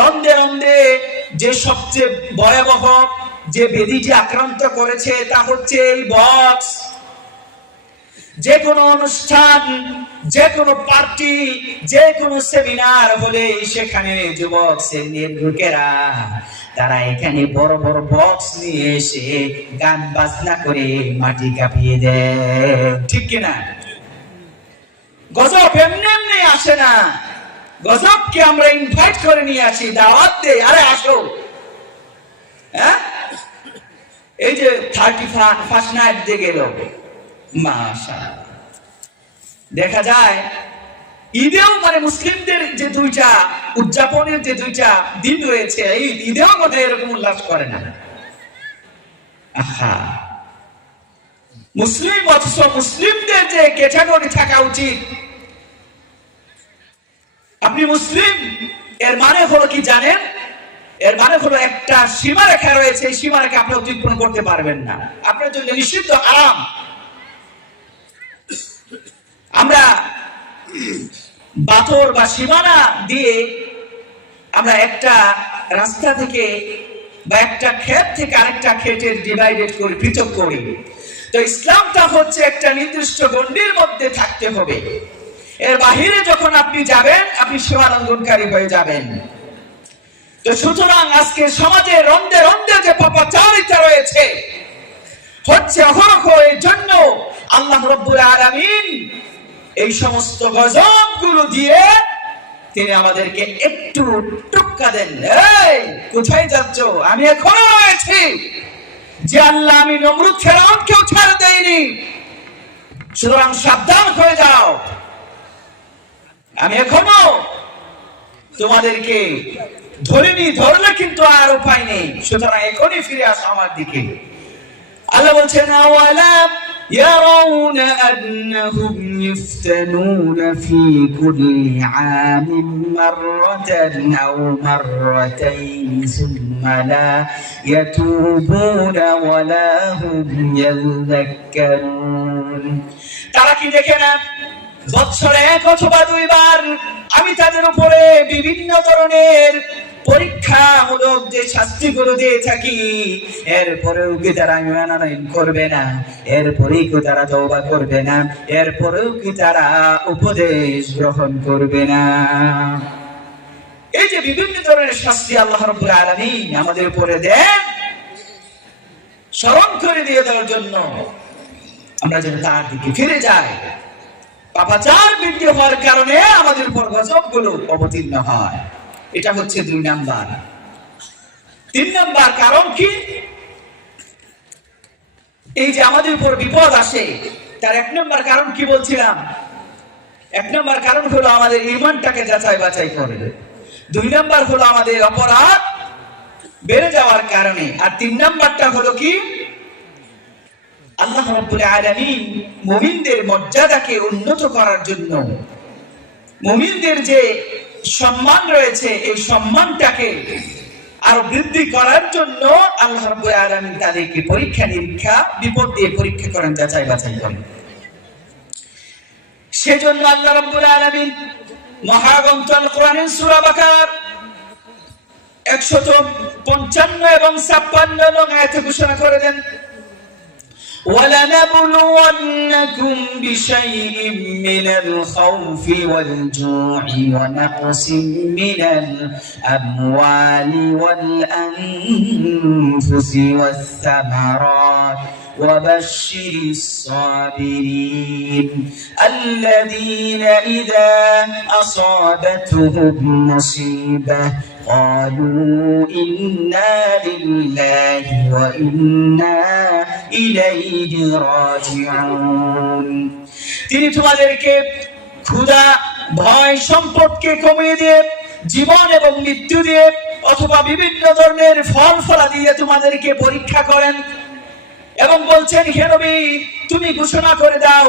রন্ধে রন্ধে যে সবচেয়ে ভয়াবহ যে ব্যাধিটি আক্রান্ত করেছে তা হচ্ছে এই বক্স। যে কোনো অনুষ্ঠান, যে কোনো পার্টি, যে কোনো সেমিনার হলে সেখানে যুবক শ্রেণীর লোকেরা তারা এখানে বড় বড় বক্স নিয়ে এসে গান বাজনা করে মাটি কাঁপিয়ে দেয়, ঠিক কিনা? গজব এমনি এমনি আসে না, গজবকে আমরা ইনভাইট করে নিয়ে আসি, দাওয়াত দেই, আরে আসো। হ্যাঁ, এই যে 31st নাইট দিয়ে গেল, মাশাআল্লাহ, দেখা যায় ঈদেও মানে মুসলিমদের যে দুইটা উদযাপনের যে দুইটা দিন রয়েছে, এই ঈদেও মধ্যে এরকম উল্লাস করে না। আহা, মুসলিম অথচ মুসলিমদের যে ক্যাটাগরি থাকা উচিত, আপনি মুসলিম এর মানে হলো কি জানেন? এর মানে হলো একটা সীমারেখা রয়েছে, এই সীমারেখা আপনি অতিক্রম করতে পারবেন না, আপনার জন্য নিষিদ্ধ, হারাম। আমরা বাতর বা সীমানা দিয়ে আমরা একটা রাস্তা থেকে বা একটা ক্ষেত থেকে আরেকটা ক্ষেতের ডিভাইডেড করি, পৃথক করি। তো ইসলামটা হচ্ছে একটা নির্দিষ্ট গণ্ডির মধ্যে থাকতে হবে, এর বাহিরে যখন আপনি যাবেন আপনি সীমা লঙ্ঘনকারী হয়ে যাবেন। তো সুতরাং আজকে সমাজে রন্ধে রন্ধে যে পাপাচারিতা রয়েছে হচ্ছে অহরহ, এর জন্য আল্লাহ রাব্বুল আলামিন এই সমস্ত গজবগুলো দিয়ে তিনি আমাদেরকে একটু টুক্কা দেন। এই কোথায় যাচ্ছ? আমি এখনো রয়েছি, যে আল্লাহ আমি নমরুদ ফেরাউনকেও ছাড় দেইনি, সুতরাং সাবধান হয়ে যাও, আমি এখনো তোমাদেরকে ধরিনি, ধরলে কিন্তু আর উপায় নেই, সুতরাং এখনই ফিরে আসো আমার দিকে। আল্লাহ বলছেন আওয়ালা يرون أنهم يفتنون في كل عام مرة أو مرتين ثم لا يتوبون ولا هم يذكرون। তারা কি দেখে না বছরে এক অথবা দুইবার আমি তাদের উপরে বিভিন্ন ধরনের পরীক্ষামূলক যে শাস্তিগুলো দিয়ে থাকি, এরপরেও কি তারা ঈমান আনয়ন করবে না? এরপরেই কি তারা তওবা করবে না? এরপরেও কি তারা উপদেশ গ্রহণ করবে না? এই যে বিভিন্ন ধরনের শাস্তি আল্লাহ রাব্বুল আলামিন আমাদের উপরে দেন, স্মরণ করে দিয়ে দেওয়ার জন্য আমরা যেন তার দিকে ফিরে যাই। পাপাচার বৃদ্ধি হওয়ার কারণে আমাদের উপর গজবগুলো অবতীর্ণ হয়, এটা হচ্ছে 2 নাম্বার। 3 নাম্বার কারণ কি? এই যে আমাদের উপর বিপদ আসে, তার 1 নাম্বার কারণ কি বলছিলাম? 1 নাম্বার কারণ হলো আমাদের ঈমানটাকে যাচাই বাছাই করে, 2 নাম্বার হলো আমাদের অপরাধ বেড়ে যাওয়ার কারণে, আর 3 নাম্বারটা হলো কি? আল্লাহ রাব্বুল আলামিন মুমিনদের মর্যাদাকে উন্নত করার জন্য, মুমিনদের যে সম্মান রয়েছে এই সম্মানটাকে আরো বৃদ্ধি করার জন্য আল্লাহ রাব্বুল আলামিন তাদেরকে পরীক্ষা নিরীক্ষা, বিপদ দিয়ে পরীক্ষা করেন, যাচাই বাছাই করেন। সেজন্য আল্লাহ রাব্বুল আলামিন মহাগ্রন্থ আল কোরআনের সূরা বাকারার 155 এবং 56 নং আয়াতে ঘোষণা করে দেন, وَلَنَبْلُوَنَّكُمْ بِشَيْءٍ مِّنَ الْخَوْفِ وَالْجُوعِ وَنَقْصٍ مِّنَ الْأَمْوَالِ وَالْأَنفُسِ وَالثَّمَرَاتِ وَبَشِّرِ الصَّابِرِينَ الَّذِينَ إِذَا أَصَابَتْهُمْ مُصِيبَةٌ قالوا إنا لله وإنا إليه راجعون। তিনি তোমাদেরকে ক্ষুধা, ভয়, সম্পদকে কমিয়ে দিয়ে, জীবন এবং মৃত্যু দিয়ে অথবা বিভিন্ন ধরনের ফল ফলা দিয়ে তোমাদেরকে পরীক্ষা করেন এবং বলছেন, হে নবী তুমি ঘোষণা করে দাও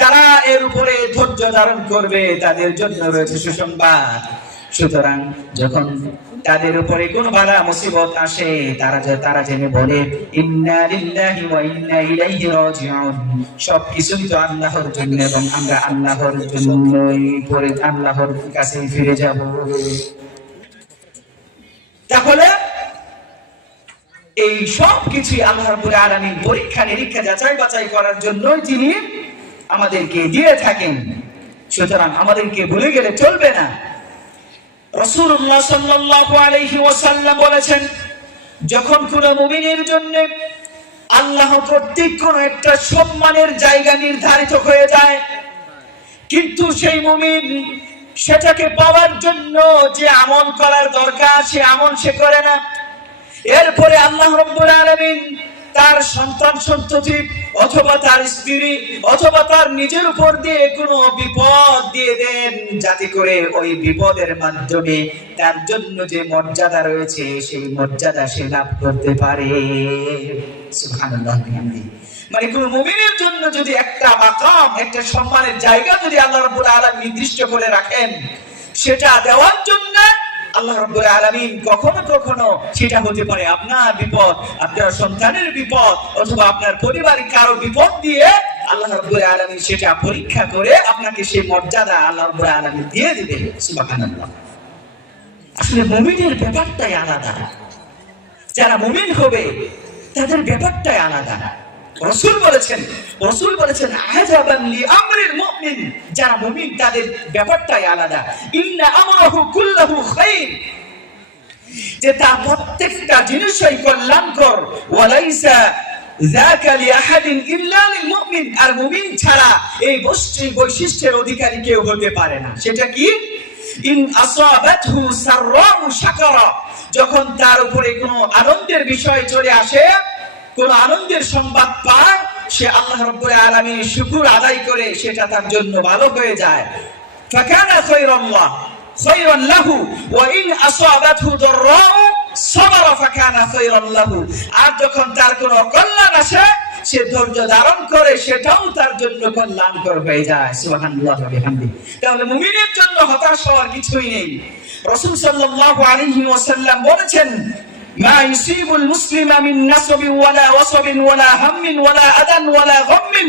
যারা এর উপরে ধৈর্য ধারণ করবে তাদের জন্য রয়েছে সুসংবাদ। সুতরাং যখন তাদের উপরে কোন বাধা মুসিবত আসে তারা জেনে বলে ইন্না লিল্লাহি ওয়া ইন্না ইলাইহি রাজিউন, সবকিছুই তো আল্লাহর জন্য এবং আমরা আল্লাহর জন্যই পরে আল্লাহর কাছে ফিরে যাব। তাহলে এই সব কিছুই আল্লাহ রাব্বুল আলামিন পরীক্ষা নিরীক্ষা যাচাই বাছাই করার জন্য তিনি আমাদেরকে দিয়ে থাকেন। সুতরাং আমাদেরকে ভুলে গেলে চলবে না। রাসূলুল্লাহ সাল্লাল্লাহু আলাইহি ওয়াসাল্লাম বলেছেন, যখন কোন মুমিনের জন্য আল্লাহ কর্তৃক কোন একটা সম্মানের জায়গা নির্ধারিত হয়ে যায়, কিন্তু সেই মুমিন সেটাকে পাওয়ার জন্য যে আমল করার দরকার সে আমল সে করে না, এরপরে আল্লাহ রাব্বুল আলামিন তার সন্তান সন্ততি অথবা তার স্ত্রী অথবা তার নিজের উপর দিয়ে কোনো বিপদ দিয়ে দেন, যাতে করে ওই বিপদের মাধ্যমে তার জন্য যে মর্যাদা রয়েছে সেই মর্যাদা সে লাভ করতে পারে। সুবহানাল্লাহ। মানে কোন মুমিনের জন্য যদি একটা মাকাম, একটা সম্মানের জায়গা যদি আল্লাহ রাব্বুল আলামিন নির্দিষ্ট করে রাখেন, সেটা দেওয়ার জন্য আল্লাহ রাব্বুল আলামিন কখনো কখনো সেটা হতে পারে আপনার বিপদ, আপনার সন্তানের বিপদ অথবা আপনার পরিবারের কারো বিপদ দিয়ে আল্লাহ রাব্বুল আলামিন সেটা পরীক্ষা করে আপনাকে সেই মর্যাদা আল্লাহ রাব্বুল আলামিন দিয়ে দিবেন। সুবহানাল্লাহ। আসলে মুমিনের ব্যাপারটাই আলাদা। যারা মুমিন হবে তাদের ব্যাপারটাই আলাদা। রাসূল বলেছেন আযাবান লিআমরিল মুমিন, যারা মুমিন তাদের ব্যাপারটাই আলাদা। ইন্না আমরাহু কুল্লুহু খাইর, যে তার প্রত্যেকটা জিনিসই কল্যাণকর। ওয়ালাইসা যাকা লিআহাদিন ইল্লা লিল মুমিন, আর মুমিন ছাড়া এই বৈশিষ্ট্যের অধিকারী কেউ হতে পারে না। সেটা কি? ইন আসাবাতহু সাররাউ শাকারা, যখন তার উপরে কোনো আনন্দের বিষয় চলে আসে, কোন আনন্দের সংবাদ পায়, সে আল্লাহ রাব্বুল আলামিনের শুকর আদায় করে সেটা তার জন্য ভালো হয়ে যায়। ফাকানা খায়রান লাহু ওয়া ইন আসাবাতহু দাররাউ সাবারা ফাকানা খায়রান লাহু, আর যখন তার কোনো কল্যাণ আসে সে ধৈর্য ধারণ করে, সেটাও তার জন্য কল্যাণকর হয়ে যায়। সুবহানাল্লাহ ওয়া বিহামদিহি। তাহলে মুমিনের জন্য হতাশ হওয়ার কিছুই নেই। রাসূল সাল্লাল্লাহু আলাইহি ওয়াসাল্লাম বলেছেন, মা ইউসিবুল মুসলিমা মিন নাসবিন ওয়ালা ওয়াসাবিন ওয়ালা হাম্মিন ওয়ালা আদান ওয়ালা গাম্মিন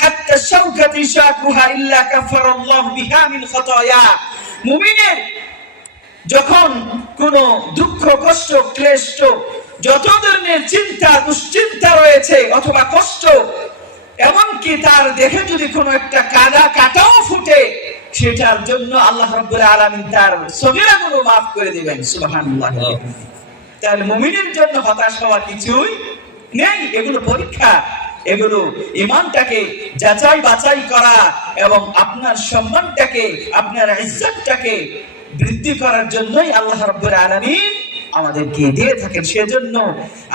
হাত্তা শাওকাতি শাকুহা ইল্লা কাফারাল্লাহু বিহা মিন খাতায়া। মুমিনের যখন কোনো দুঃখ কষ্ট ক্লেশ, যত ধরনের চিন্তা দুশ্চিন্তা রয়েছে অথবা কষ্ট, এমনকি তার দেখে যদি কোনো একটা কাঁটাও ফুটে, সেটার জন্য আল্লাহ রাব্বুল আলামিন তার সগীরাগুলো মাফ করে দিবেন। সুবহানাল্লাহ। তাহলে মুমিনের জন্য হতাশ হওয়ার কিছুই নেই। এগুলো পরীক্ষা, এগুলো ঈমানটাকে যাচাই বাছাই করা এবং আপনার সম্মানটাকে, আপনার ইজ্জতটাকে বৃদ্ধি করার জন্যই আল্লাহ রাব্বুল আলামিন আমাদেরকে দিয়ে থাকেন। সেজন্য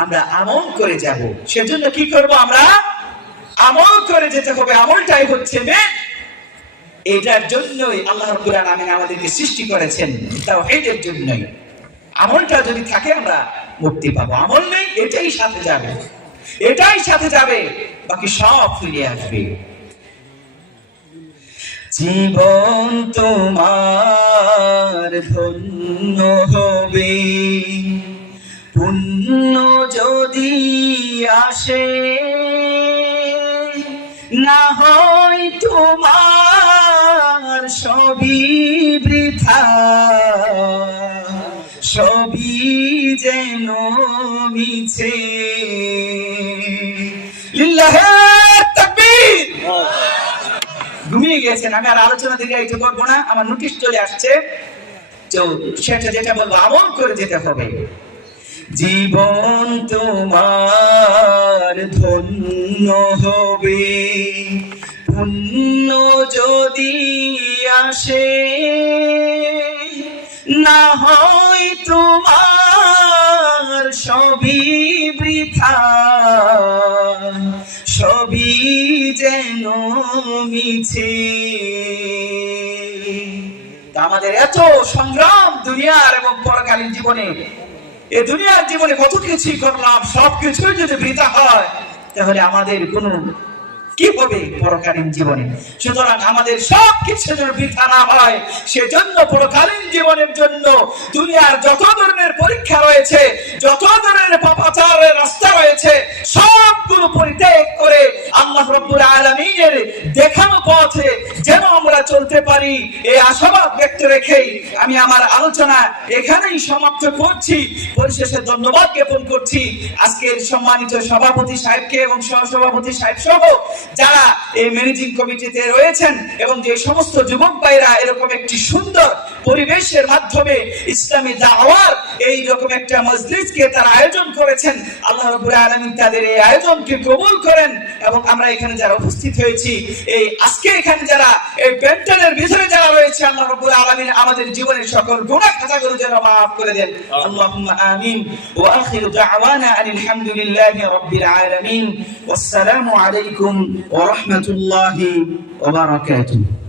আমরা আমল করে যাব। সেজন্য কি করব? আমরা আমল করে যেতে হবে। আমলটাই হচ্ছে মেন। এটার জন্যই আল্লাহ রাব্বুল আলামিন আমাদেরকে সৃষ্টি করেছেন, তাওহীদের জন্যই। আমলটা যদি থাকে আমরা মুক্তি পাবো। আমল নেই, এটাই সাথে যাবে, বাকি সব ফিরে আসবে। জীবন তোমার ধন্য হবে, পুণ্য যদি আসে, না হয় তোমার সবই বৃথা, সবই যেন মিছে। লিল্লাহে তাকবীর। ঘুমিয়ে গেছেন, আমি আর আলোচনা দীর্ঘায়িত করবো না, আমার নোটিশ চলে আসছে। তো সেটা যেটা বলবো, আমল করে যেতে হবে। জীবন তোমার ধন্য হবে, পুণ্য যদি আসে, না হয় তোমার সবই বৃথা, সবই যেন মিছে। আমাদের এত সংগ্রাম দুনিয়ার এবং পরকালীন জীবনে, এই দুনিয়ার জীবনে কত কিছুই করলাম, সবকিছুই যদি বৃথা হয়, তাহলে আমাদের কোনো কি হবে পরকালীন জীবনে? সুতরাং আমাদের সবকিছু যেন বৃথা না হয়, সেজন্য পরকালীন জীবনের জন্য দুনিয়ার যত ধরনের পরীক্ষা রয়েছে, যত ধরনের পাপাচারের রাস্তা রয়েছে, সবগুলো পরিত্যাগ করে আল্লাহ রাব্বুল আলামিনের দেখানো পথে যেন আমরা চলতে পারি, এই আশাবাদ ব্যক্ত রেখেই আমি আমার আলোচনা এখানেই সমাপ্ত করছি। পরিশেষে ধন্যবাদ জ্ঞাপন করছি আজকের সম্মানিত সভাপতি সাহেবকে এবং সহসভাপতি সাহেব সহ যারা এই ম্যানেজিং কমিটিতে রয়েছেন, এবং যে সমস্ত যুবক ভাইরা এরকম একটি সুন্দর পরিবেশের মাধ্যমে ইসলামী দাওয়ার এই রকম একটা মজলিসকে তারা আয়োজন করেছেন। আল্লাহ রাব্বুল আলামিন তাদের এই আয়োজনকে কবুল করেন, এবং আমরা এখানে যারা উপস্থিত হয়েছি, এই আজকে এখানে যারা এই প্যান্ডেলের ভিতরে যারা রয়েছে, আল্লাহ রাব্বুল আলামিন আমাদের জীবনের সকল গুনাহ খাতাগুলো যেন মাফ করে দেন। আল্লাহুম্মা আমিন। ওয়া আখিরু দাওয়ানা আনিল হামদুলিল্লাহি রাব্বিল আলামিন। ওয়াসসালামু আলাইকুম ওয়া রাহমাতুল্লাহি ওয়া বারাকাতুহু।